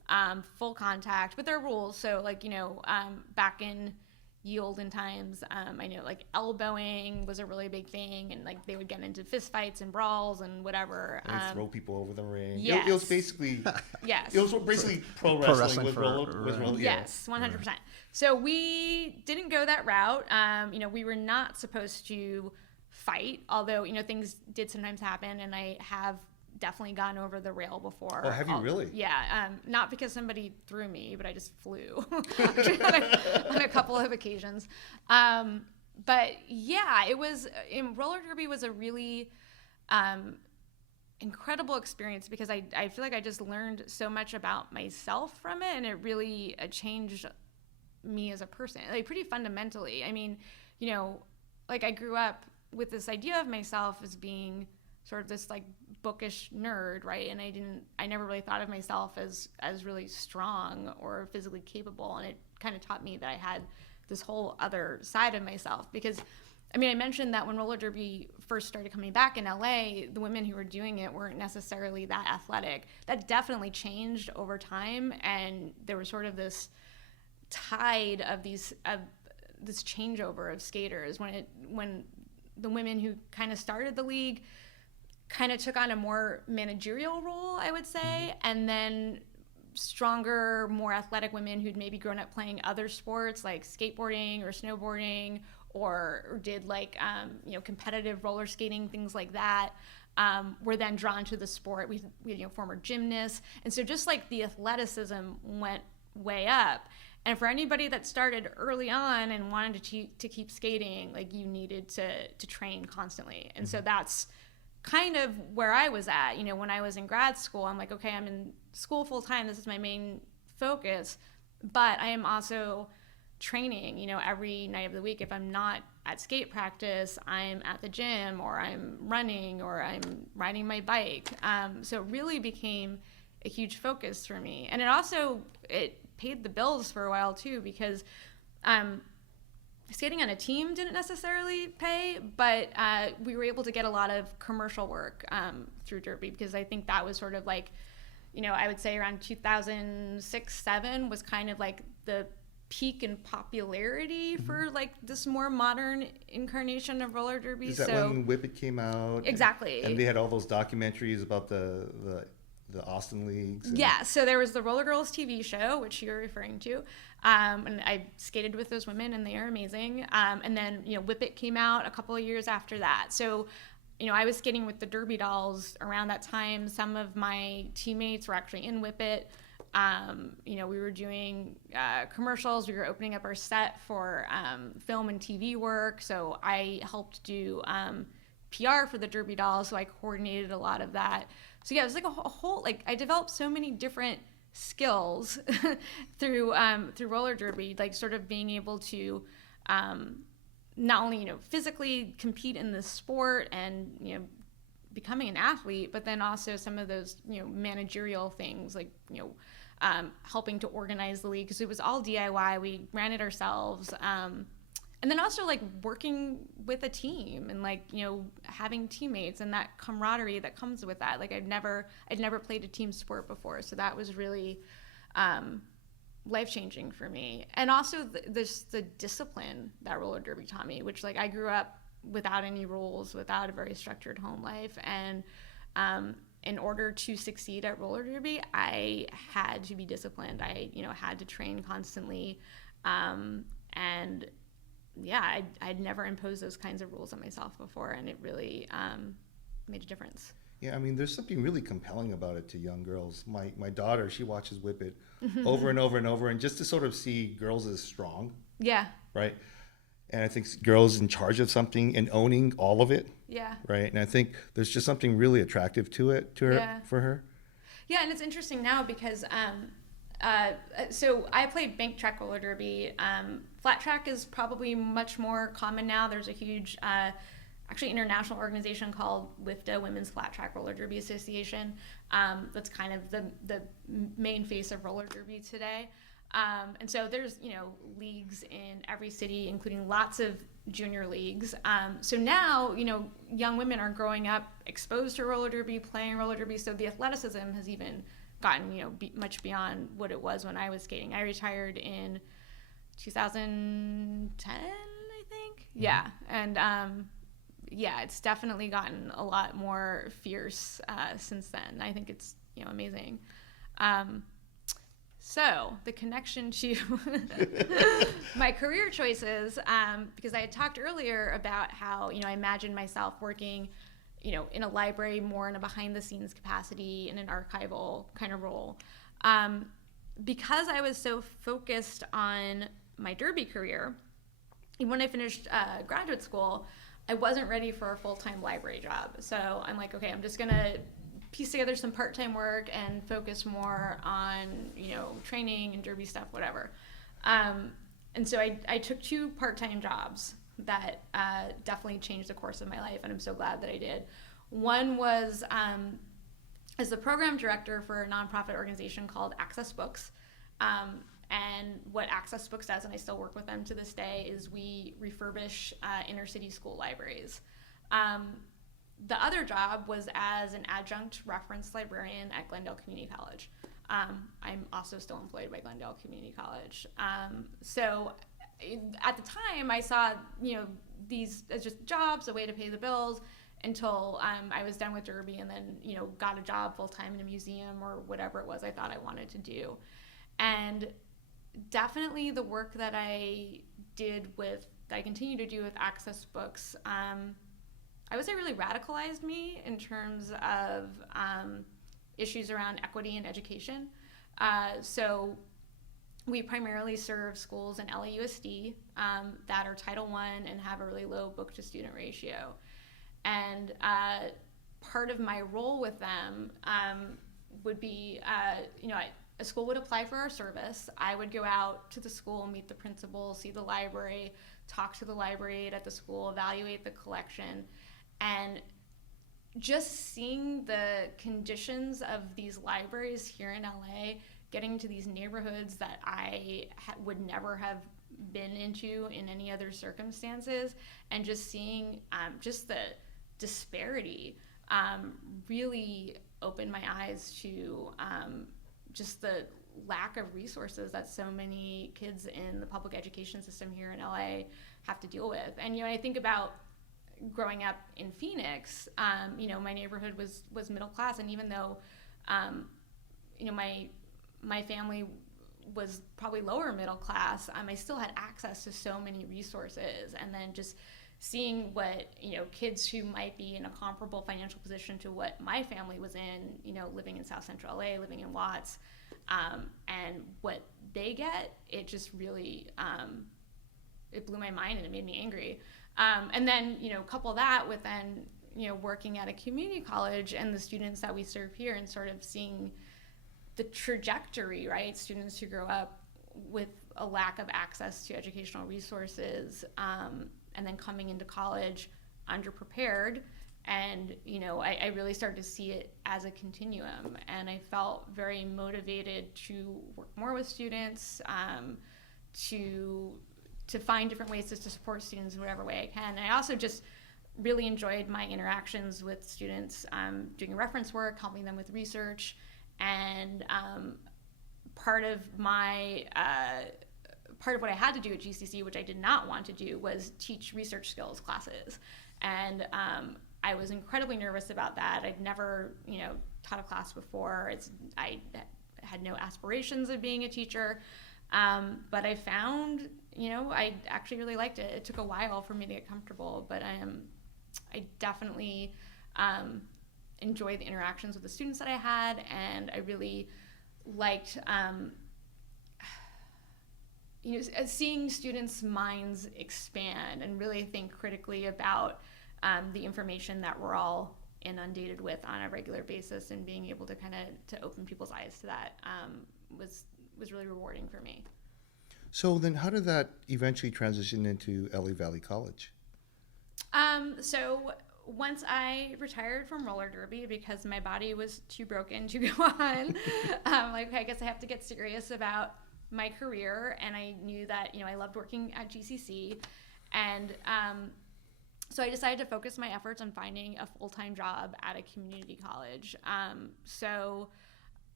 full contact, but there are rules. So like, back in ye olden times, I know like elbowing was a really big thing, and like they would get into fist fights and brawls and whatever. And throw people over the ring. Yes. It was basically yes. It was basically pro wrestling with roller. Yes, 100%. So we didn't go that route. We were not supposed to fight, although things did sometimes happen, and I have definitely gone over the rail before. Oh, have you really? Yeah, not because somebody threw me, but I just flew on a couple of occasions. But yeah, it was, in roller derby was a really incredible experience, because I feel like I just learned so much about myself from it, and it really changed me as a person, like pretty fundamentally. I mean, like I grew up with this idea of myself as being sort of this like bookish nerd, right? And I never really thought of myself as really strong or physically capable. And it kind of taught me that I had this whole other side of myself, because I mentioned that when roller derby first started coming back in LA, the women who were doing it weren't necessarily that athletic. That definitely changed over time, and there was sort of this tide of this changeover of skaters when the women who kind of started the league kind of took on a more managerial role, I would say, and then stronger, more athletic women who'd maybe grown up playing other sports like skateboarding or snowboarding, or did like competitive roller skating, things like that, were then drawn to the sport. We former gymnasts, and so just like the athleticism went way up. And for anybody that started early on and wanted to keep skating, like you needed to train constantly. And so that's kind of where I was at. When I was in grad school, I'm like, okay, I'm in school full time. This is my main focus, but I am also training, every night of the week. If I'm not at skate practice, I'm at the gym, or I'm running, or I'm riding my bike. So it really became a huge focus for me. And it paid the bills for a while too, because skating on a team didn't necessarily pay, but we were able to get a lot of commercial work through derby, because I think that was sort of like, I would say around 2006-07 was kind of like the peak in popularity for like this more modern incarnation of roller derby. Is that when Whip It came out? Exactly. And they had all those documentaries about the Austin leagues. Yeah, so there was the Roller Girls TV show, which you're referring to, and I skated with those women, and they are amazing. And then Whip It came out a couple of years after that. So I was skating with the Derby Dolls around that time. Some of my teammates were actually in Whip It. We were doing commercials. We were opening up our set for film and TV work. So I helped do PR for the Derby Dolls. So I coordinated a lot of that. So yeah, it was like a whole, like I developed so many different skills through roller derby, like sort of being able to not only physically compete in the sport and becoming an athlete, but then also some of those managerial things, like helping to organize the league, because it was all DIY. We ran it ourselves. And then also like working with a team and like, having teammates and that camaraderie that comes with that. Like I'd never played a team sport before. So that was really life-changing for me. And also the discipline that roller derby taught me, which like I grew up without any rules, without a very structured home life. And in order to succeed at roller derby, I had to be disciplined. I, had to train constantly. And yeah, I'd never imposed those kinds of rules on myself before, and it really made a difference. Yeah, there's something really compelling about it to young girls. My daughter, she watches Whip It over and over and over, and just to sort of see girls as strong. Yeah. Right? And I think girls in charge of something and owning all of it. Yeah. Right? And I think there's just something really attractive to her, for her. Yeah, and it's interesting now because so I played bank track roller derby. Flat track is probably much more common now. There's a huge, actually international organization called WFDA, Women's Flat Track Roller Derby Association. That's kind of the main face of roller derby today. And so there's, leagues in every city, including lots of junior leagues. So now, young women are growing up exposed to roller derby, playing roller derby. So the athleticism has even gotten, much beyond what it was when I was skating. I retired in 2010, I think. Yeah. And it's definitely gotten a lot more fierce since then. I think it's, amazing. So the connection to my career choices, because I had talked earlier about how, I imagined myself working, in a library more in a behind the scenes capacity, in an archival kind of role. Because I was so focused on my derby career, even when I finished graduate school, I wasn't ready for a full-time library job. So I'm like, okay, I'm just gonna piece together some part-time work and focus more on, training and derby stuff, whatever. And so I took 2 part-time jobs that definitely changed the course of my life, and I'm so glad that I did. One was as the program director for a nonprofit organization called Access Books. And what Access Books does, and I still work with them to this day, is we refurbish inner city school libraries. The other job was as an adjunct reference librarian at Glendale Community College. I'm also still employed by Glendale Community College. So at the time, I saw, these as just jobs, a way to pay the bills, until I was done with derby, and then, got a job full-time in a museum or whatever it was I thought I wanted to do. And definitely the work that I continue to do with Access Books, I would say really radicalized me in terms of issues around equity in education. So we primarily serve schools in LAUSD that are Title I and have a really low book-to-student ratio. And part of my role with them would be, a school would apply for our service. I would go out to the school, meet the principal, see the library, talk to the librarian at the school, evaluate the collection. And just seeing the conditions of these libraries here in LA, getting to these neighborhoods that I would never have been into in any other circumstances, and just seeing just the disparity really opened my eyes to just the lack of resources that so many kids in the public education system here in LA have to deal with. And I think about growing up in Phoenix, my neighborhood was middle class, and even though my family was probably lower middle class, I still had access to so many resources. And then just seeing what kids who might be in a comparable financial position to what my family was in, living in South Central LA, living in Watts, and what they get, it just really it blew my mind, and it made me angry. And then couple that with then working at a community college and the students that we serve here, and sort of seeing the trajectory, right? Students who grow up with a lack of access to educational resources, and then coming into college underprepared. And, I really started to see it as a continuum, and I felt very motivated to work more with students, to find different ways to support students in whatever way I can. And I also just really enjoyed my interactions with students, doing reference work, helping them with research, and part of what I had to do at GCC, which I did not want to do, was teach research skills classes. And I was incredibly nervous about that. I'd never, taught a class before. I had no aspirations of being a teacher, but I found, I actually really liked it. It took a while for me to get comfortable, but I definitely enjoyed the interactions with the students that I had, and I really liked seeing students' minds expand and really think critically about the information that we're all inundated with on a regular basis, and being able to to open people's eyes to that was really rewarding for me. So then how did that eventually transition into LA Valley College? So once I retired from roller derby because my body was too broken to go on, I guess I have to get serious about my career. And I knew that, I loved working at GCC. And so I decided to focus my efforts on finding a full-time job at a community college. So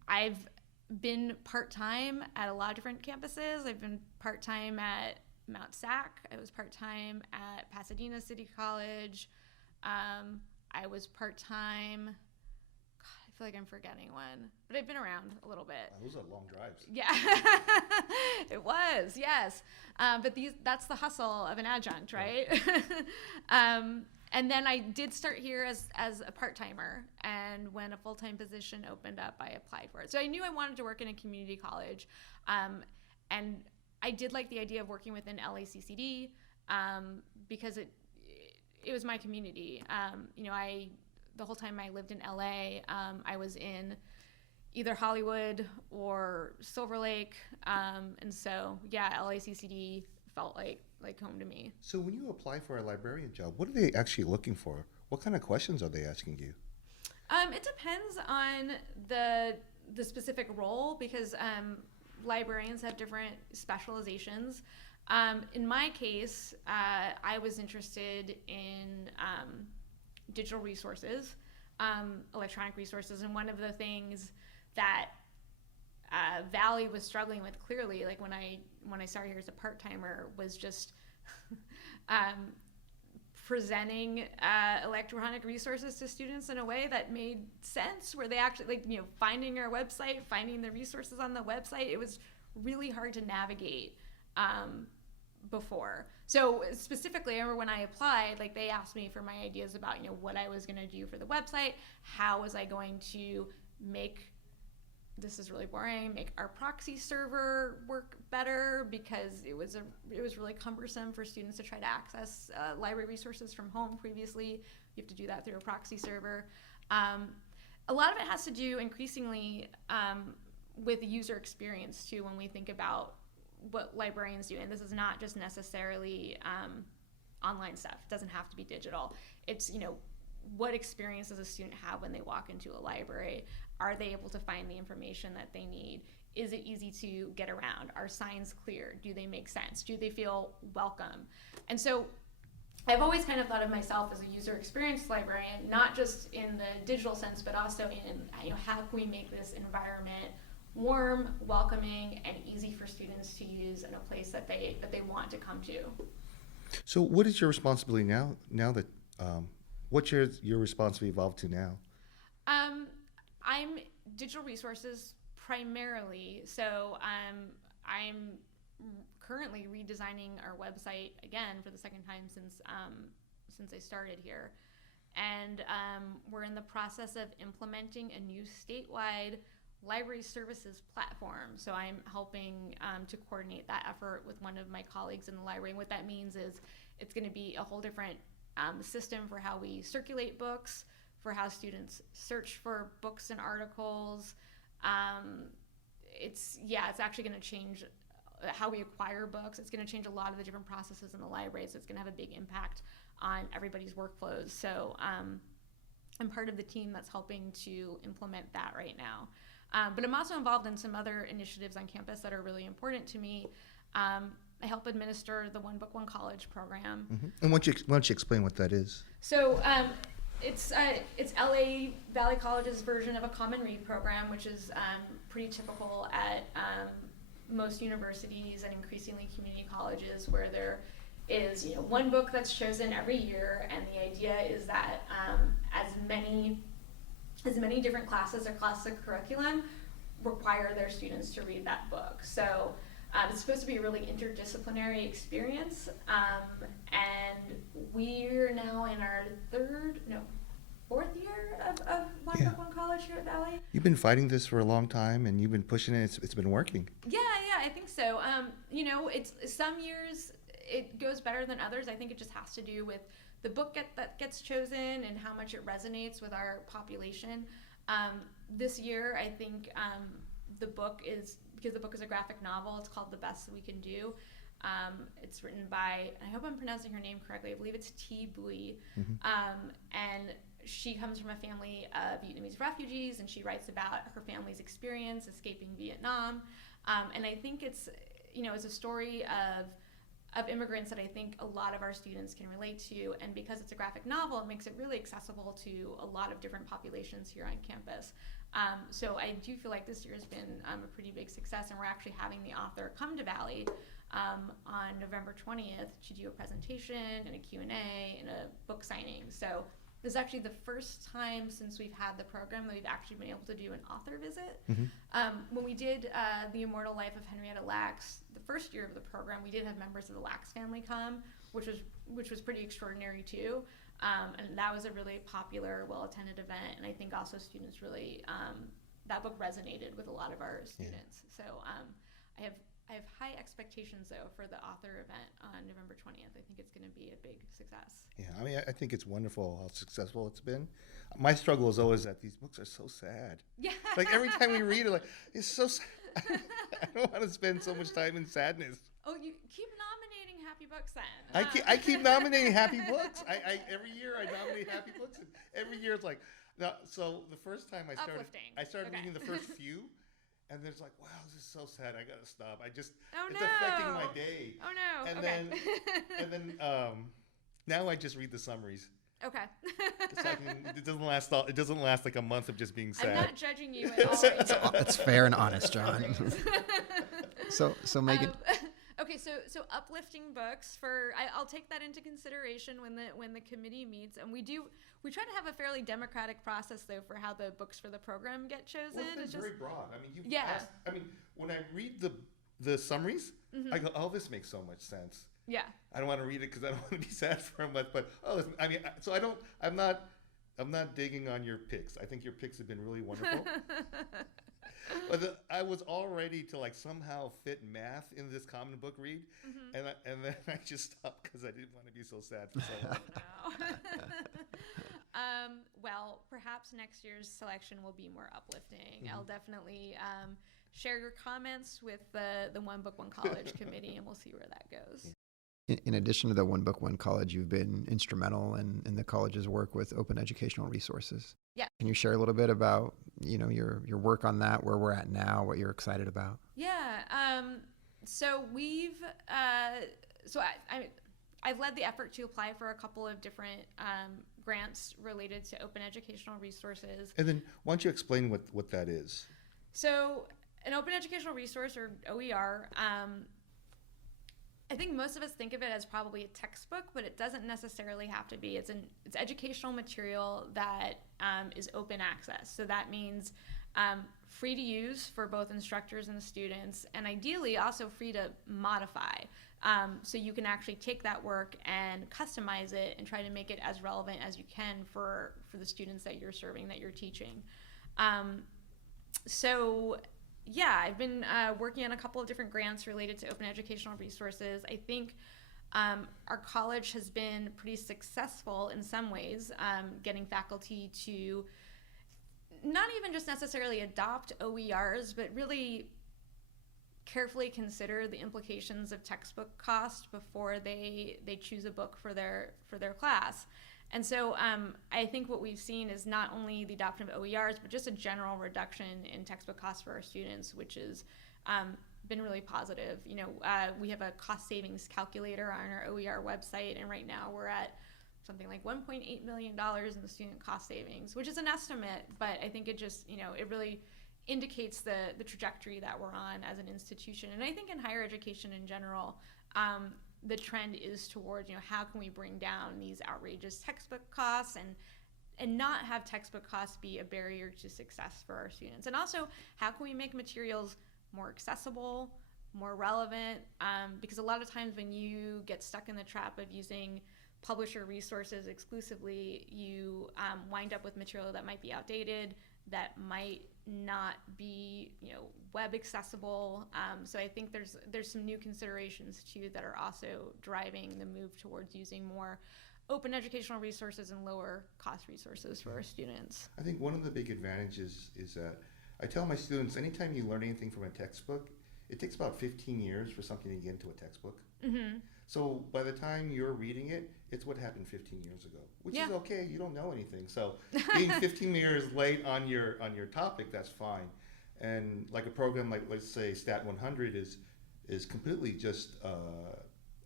I've been part-time at a lot of different campuses. I've been part-time at Mount Sac. I was part-time at Pasadena City College. I was part-time. God, I feel like I'm forgetting one, but I've been around a little bit. Those are long drives. Yeah, it was, yes. But that's the hustle of an adjunct, right? And then I did start here as a part-timer, and when a full-time position opened up, I applied for it. So I knew I wanted to work in a community college, and I did like the idea of working within LACCD because it was my community. The whole time I lived in LA, I was in either Hollywood or Silver Lake, and so yeah, LACCD felt like home to me. So when you apply for a librarian job, what are they actually looking for? What kind of questions are they asking you? It depends on the specific role, because librarians have different specializations. In my case, I was interested in digital resources, electronic resources, and one of the things that Valley was struggling with clearly, like when I started here as a part-timer, was just presenting electronic resources to students in a way that made sense, where they actually, finding our website, finding the resources on the website, it was really hard to navigate before. So specifically, I remember when I applied, they asked me for my ideas about, what I was going to do for the website, how was I going to make, this is really boring, make our proxy server work better, because it was really cumbersome for students to try to access library resources from home previously. You have to do that through a proxy server. A lot of it has to do increasingly with the user experience too, when we think about what librarians do. And this is not just necessarily online stuff. It doesn't have to be digital. It's, what experience does a student have when they walk into a library? Are they able to find the information that they need? Is it easy to get around? Are signs clear? Do they make sense? Do they feel welcome? And so I've always kind of thought of myself as a user experience librarian, not just in the digital sense, but also in, how can we make this environment warm, welcoming, and easy for students to use in a place that they want to come to. So what is your responsibility now that, what's your responsibility evolved to now? I'm digital resources primarily, so I'm currently redesigning our website again for the second time since I started here, and we're in the process of implementing a new statewide library services platform. So I'm helping to coordinate that effort with one of my colleagues in the library. And what that means is it's going to be a whole different system for how we circulate books, for how students search for books and articles. It's actually going to change how we acquire books. It's going to change a lot of the different processes in the library, so it's going to have a big impact on everybody's workflows. So I'm part of the team that's helping to implement that right now. But I'm also involved in some other initiatives on campus that are really important to me. I help administer the One Book, One College program. Mm-hmm. And why don't you explain what that is? So it's LA Valley College's version of a common read program, which is pretty typical at most universities and increasingly community colleges, where there is one book that's chosen every year, and the idea is that as many different classes or classes of curriculum require their students to read that book. So it's supposed to be a really interdisciplinary experience, and we're now in our fourth year of One Book, One College here at Valley. You've been fighting this for a long time, and you've been pushing it. It's been working. Yeah, I think so. It's some years it goes better than others. I think it just has to do with the book that gets chosen and how much it resonates with our population. This year, I think the book is, because the book is a graphic novel, it's called The Best That We Can Do. It's written by, I hope I'm pronouncing her name correctly, I believe it's T. Bui. Mm-hmm. And she comes from a family of Vietnamese refugees, and she writes about her family's experience escaping Vietnam. And I think it's a story of of immigrants that I think a lot of our students can relate to. And because it's a graphic novel, it makes it really accessible to a lot of different populations here on campus. So I do feel like this year has been a pretty big success, and we're actually having the author come to Valley on November 20th to do a presentation and a Q&A and a book signing. So this is actually the first time since we've had the program that we've actually been able to do an author visit. When we did The Immortal Life of Henrietta Lacks, the first year of the program, we did have members of the Lacks family come, which was pretty extraordinary too. And that was a really popular, well-attended event. And I think also students really, that book resonated with a lot of our students. So I have high expectations, though, for the author event on November 20th. I think it's going to be a big success. Yeah, I mean, I think it's wonderful how successful it's been. My struggle is always that these books are so sad. Yeah. Like every time we read it, like it's so sad. I don't want to spend so much time in sadness. Oh, you keep nominating happy books then. I keep nominating happy books. Every year I nominate happy books, and every year it's like, no. So the first time I started Okay. reading the first few. And there's like, wow, this is so sad. I gotta stop. It's no. affecting my day. Oh no. And then now I just read the summaries. Okay. It doesn't last like a month of just being sad. I'm not judging you at all. Right now. That's fair and honest, John. So Meghan. Okay, so uplifting books I'll take that into consideration when the committee meets, and we try to have a fairly democratic process though for how the books for the program get chosen. Well, it's very broad. I mean, when I read the summaries, I go, oh, this makes so much sense. Yeah. I don't want to read it because I don't want to be sad for him, but I'm not digging on your picks. I think your picks have been really wonderful. But I was all ready to like somehow fit math in this common book read, and then I just stopped because I didn't want to be so sad for so long. Well, perhaps next year's selection will be more uplifting. I'll definitely share your comments with the One Book One College committee, and we'll see where that goes. In addition to the One Book One College, you've been instrumental in the college's work with open educational resources. Yeah. Can you share a little bit about your work on that, where we're at now, what you're excited about? Yeah. So we've I've led the effort to apply for a couple of different grants related to open educational resources. And then why don't you explain what that is? So an open educational resource, or OER, I think most of us think of it as probably a textbook, but it doesn't necessarily have to be. It's educational material that is open access. So that means free to use for both instructors and the students, and ideally also free to modify. So you can actually take that work and customize it and try to make it as relevant as you can for the students that you're serving, that you're teaching. Yeah, I've been working on a couple of different grants related to open educational resources. I think our college has been pretty successful in some ways, getting faculty to not even just necessarily adopt OERs, but really carefully consider the implications of textbook cost before they choose a book for their class. And so I think what we've seen is not only the adoption of OERs, but just a general reduction in textbook costs for our students, which has been really positive. We have a cost savings calculator on our OER website, and right now we're at something like $1.8 million in the student cost savings, which is an estimate, but I think it just, it really indicates the trajectory that we're on as an institution. And I think in higher education in general, the trend is towards, how can we bring down these outrageous textbook costs and not have textbook costs be a barrier to success for our students. And also, how can we make materials more accessible, more relevant? Because a lot of times when you get stuck in the trap of using publisher resources exclusively, you wind up with material that might be outdated, that might not be web accessible. So I think there's some new considerations too that are also driving the move towards using more open educational resources and lower cost resources for our students. I think one of the big advantages is that I tell my students, anytime you learn anything from a textbook, it takes about 15 years for something to get into a textbook. Mm-hmm. So by the time you're reading it, it's what happened 15 years ago, which is okay. You don't know anything. So being 15 years late on your topic, that's fine. And like a program like, let's say, Stat 100 is completely just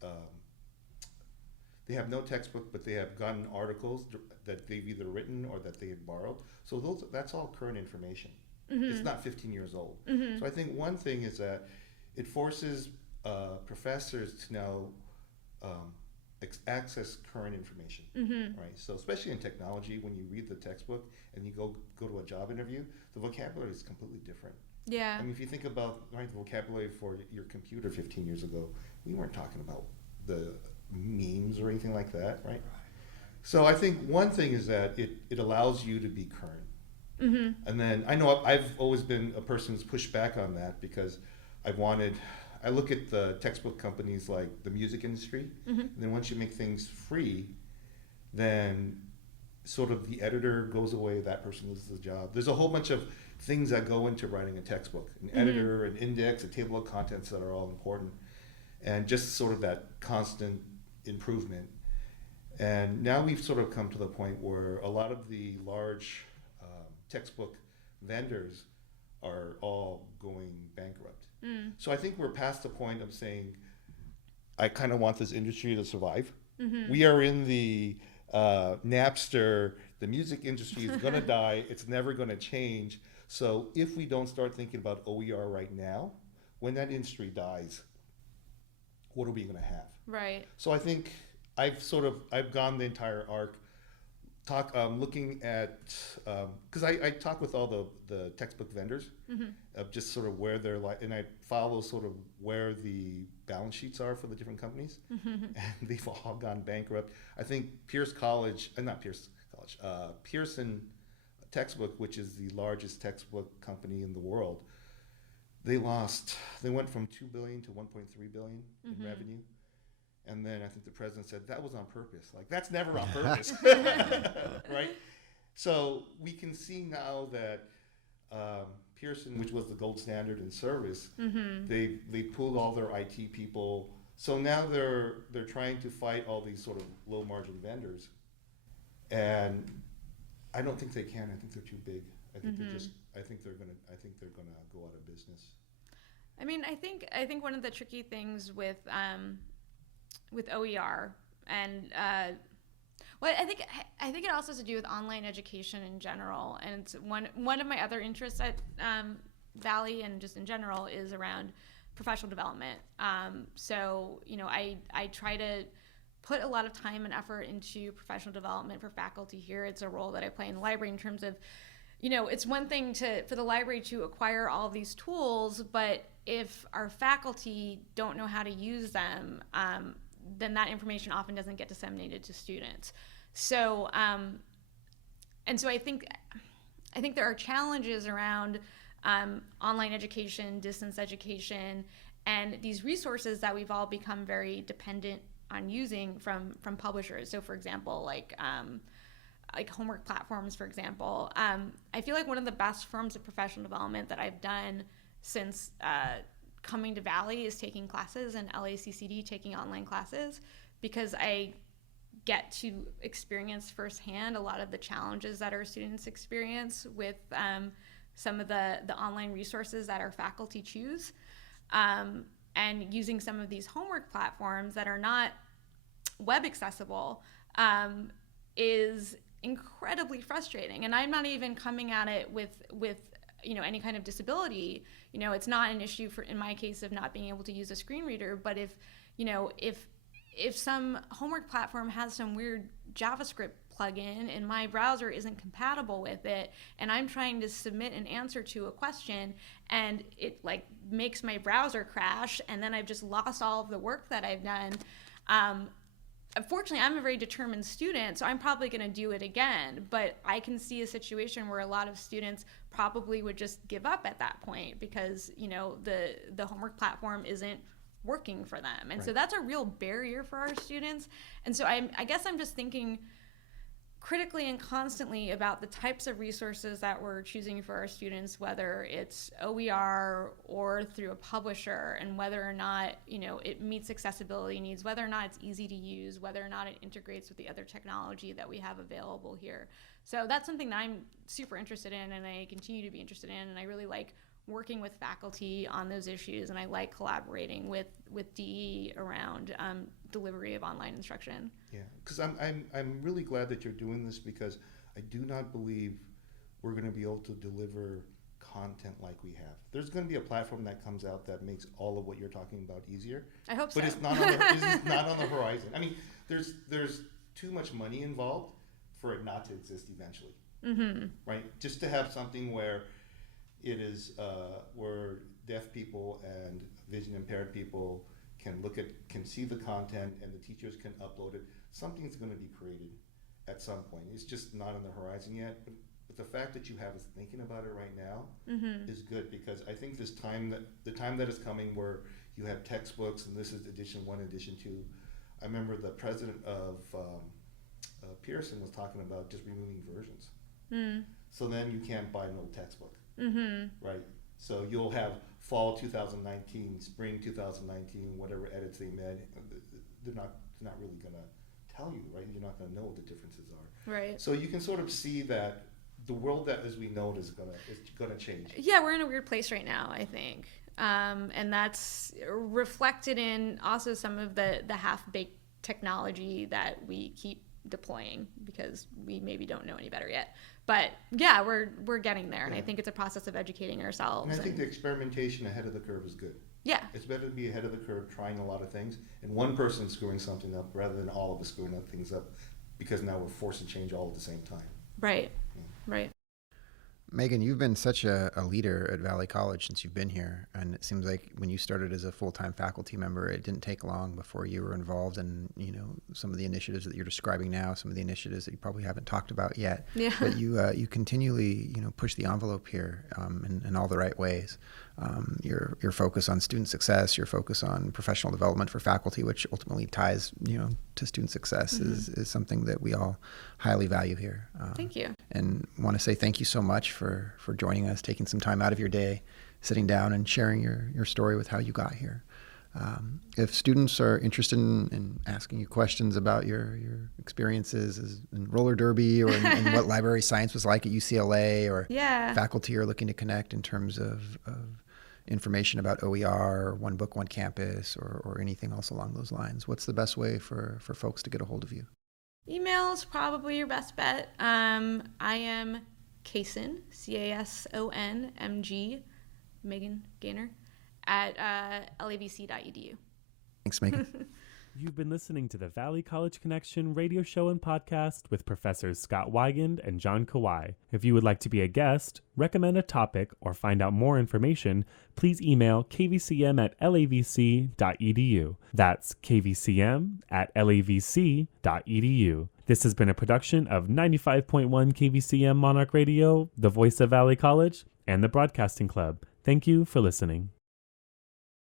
they have no textbook, but they have gotten articles that they've either written or that they have borrowed. So that's all current information. It's not 15 years old. So I think one thing is that it forces professors to now access current information, right? So especially in technology, when you read the textbook and you go to a job interview, the vocabulary is completely different. Yeah. I mean, if you think about the vocabulary for your computer 15 years ago, we weren't talking about the memes or anything like that, right? So I think one thing is that it allows you to be current. And then I know I've always been a person who's pushed back on that because I look at the textbook companies like the music industry, and then once you make things free, then sort of the editor goes away, that person loses the job. There's a whole bunch of things that go into writing a textbook, an editor, an index, a table of contents that are all important, and just sort of that constant improvement. And now we've sort of come to the point where a lot of the large textbook vendors are all going bankrupt. So I think we're past the point of saying, I kind of want this industry to survive. We are in the Napster, the music industry is going to die, it's never going to change. So if we don't start thinking about OER right now, when that industry dies, what are we going to have? Right. So I think I've gone the entire arc, looking at, because I talk with all the textbook vendors of just sort of where they're like, and I follow sort of where the balance sheets are for the different companies, and they've all gone bankrupt. I think Pearson Textbook, which is the largest textbook company in the world, they went from $2 billion to $1.3 billion in revenue. And then I think the president said that was on purpose. Like, that's never on purpose, right? So we can see now that Pearson, which was the gold standard in service, they pulled all their IT people. So now they're trying to fight all these sort of low margin vendors, and I don't think they can. I think they're too big. I think I think they're gonna go out of business. I mean, I think one of the tricky things with OER and well, I think it also has to do with online education in general, and it's one of my other interests at Valley and just in general is around professional development. So I try to put a lot of time and effort into professional development for faculty here. It's a role that I play in the library in terms of, it's one thing for the library to acquire all these tools, but if our faculty don't know how to use them, then that information often doesn't get disseminated to students. So, and so I think there are challenges around online education, distance education, and these resources that we've all become very dependent on using from publishers. So, for example, like homework platforms, for example. I feel like one of the best forms of professional development that I've done since coming to Valley is taking classes and LACCD, taking online classes, because I get to experience firsthand a lot of the challenges that our students experience with some of the online resources that our faculty choose, and using some of these homework platforms that are not web accessible is incredibly frustrating. And I'm not even coming at it with any kind of disability. It's not an issue in my case of not being able to use a screen reader, but if some homework platform has some weird JavaScript plugin and my browser isn't compatible with it, and I'm trying to submit an answer to a question and it makes my browser crash, and then I've just lost all of the work that I've done. Unfortunately, I'm a very determined student, so I'm probably going to do it again, but I can see a situation where a lot of students probably would just give up at that point because, the homework platform isn't working for them. And so that's a real barrier for our students. And so I guess I'm just thinking critically and constantly about the types of resources that we're choosing for our students, whether it's OER or through a publisher, and whether or not it meets accessibility needs, whether or not it's easy to use, whether or not it integrates with the other technology that we have available here. So that's something that I'm super interested in, and I continue to be interested in, and I really like working with faculty on those issues, and I like collaborating with DE around delivery of online instruction. Yeah, because I'm really glad that you're doing this, because I do not believe we're going to be able to deliver content like we have. There's going to be a platform that comes out that makes all of what you're talking about easier. I hope so. But it's not on it's not on the horizon. I mean, there's too much money involved for it not to exist eventually. Mm-hmm. Right? Just to have something where it is where deaf people and vision impaired people can see the content, and the teachers can upload it. Something's going to be created at some point. It's just not on the horizon yet. But the fact that you have us thinking about it right now Mm-hmm. is good, because I think the time that is coming where you have textbooks and this is edition 1, edition 2. I remember the president of Pearson was talking about just removing versions. Mm. So then you can't buy an old textbook, Mm-hmm. right? So you'll have fall 2019, spring 2019, whatever edits they made. They're not really going to tell you, right? You're not going to know what the differences are. Right. So you can sort of see that the world that as we know it is gonna change. Yeah, we're in a weird place right now, I think. And that's reflected in also some of the half-baked technology that we keep deploying because we maybe don't know any better yet. But yeah, we're getting there, and I think it's a process of educating ourselves. And I think the experimentation ahead of the curve is good. Yeah. It's better to be ahead of the curve, trying a lot of things, and one person screwing something up rather than all of us screwing up things up, because now we're forced to change all at the same time. Right. Right. Meghan, you've been such a leader at Valley College since you've been here, and it seems like when you started as a full-time faculty member, it didn't take long before you were involved in, some of the initiatives that you're describing now, some of the initiatives that you probably haven't talked about yet. Yeah. But you continually, push the envelope here in all the right ways. Your focus on student success, your focus on professional development for faculty, which ultimately ties, to student success, Mm-hmm. is something that we all highly value here. Thank you. And want to say thank you so much for joining us, taking some time out of your day, sitting down and sharing your story with how you got here. If students are interested in asking you questions about your experiences in roller derby or in what library science was like at UCLA, or faculty are looking to connect in terms of information about OER, or One Book, One Campus, or anything else along those lines, what's the best way for folks to get a hold of you? Email's probably your best bet. I am Cason, CASONMG, Meghan Gaynor, at lavc.edu. Thanks, Meghan. You've been listening to the Valley College Connection radio show and podcast with Professors Scott Weigand and John Kawai. If you would like to be a guest, recommend a topic, or find out more information, please email kvcm@lavc.edu. That's kvcm@lavc.edu. This has been a production of 95.1 KVCM Monarch Radio, the voice of Valley College, and the Broadcasting Club. Thank you for listening.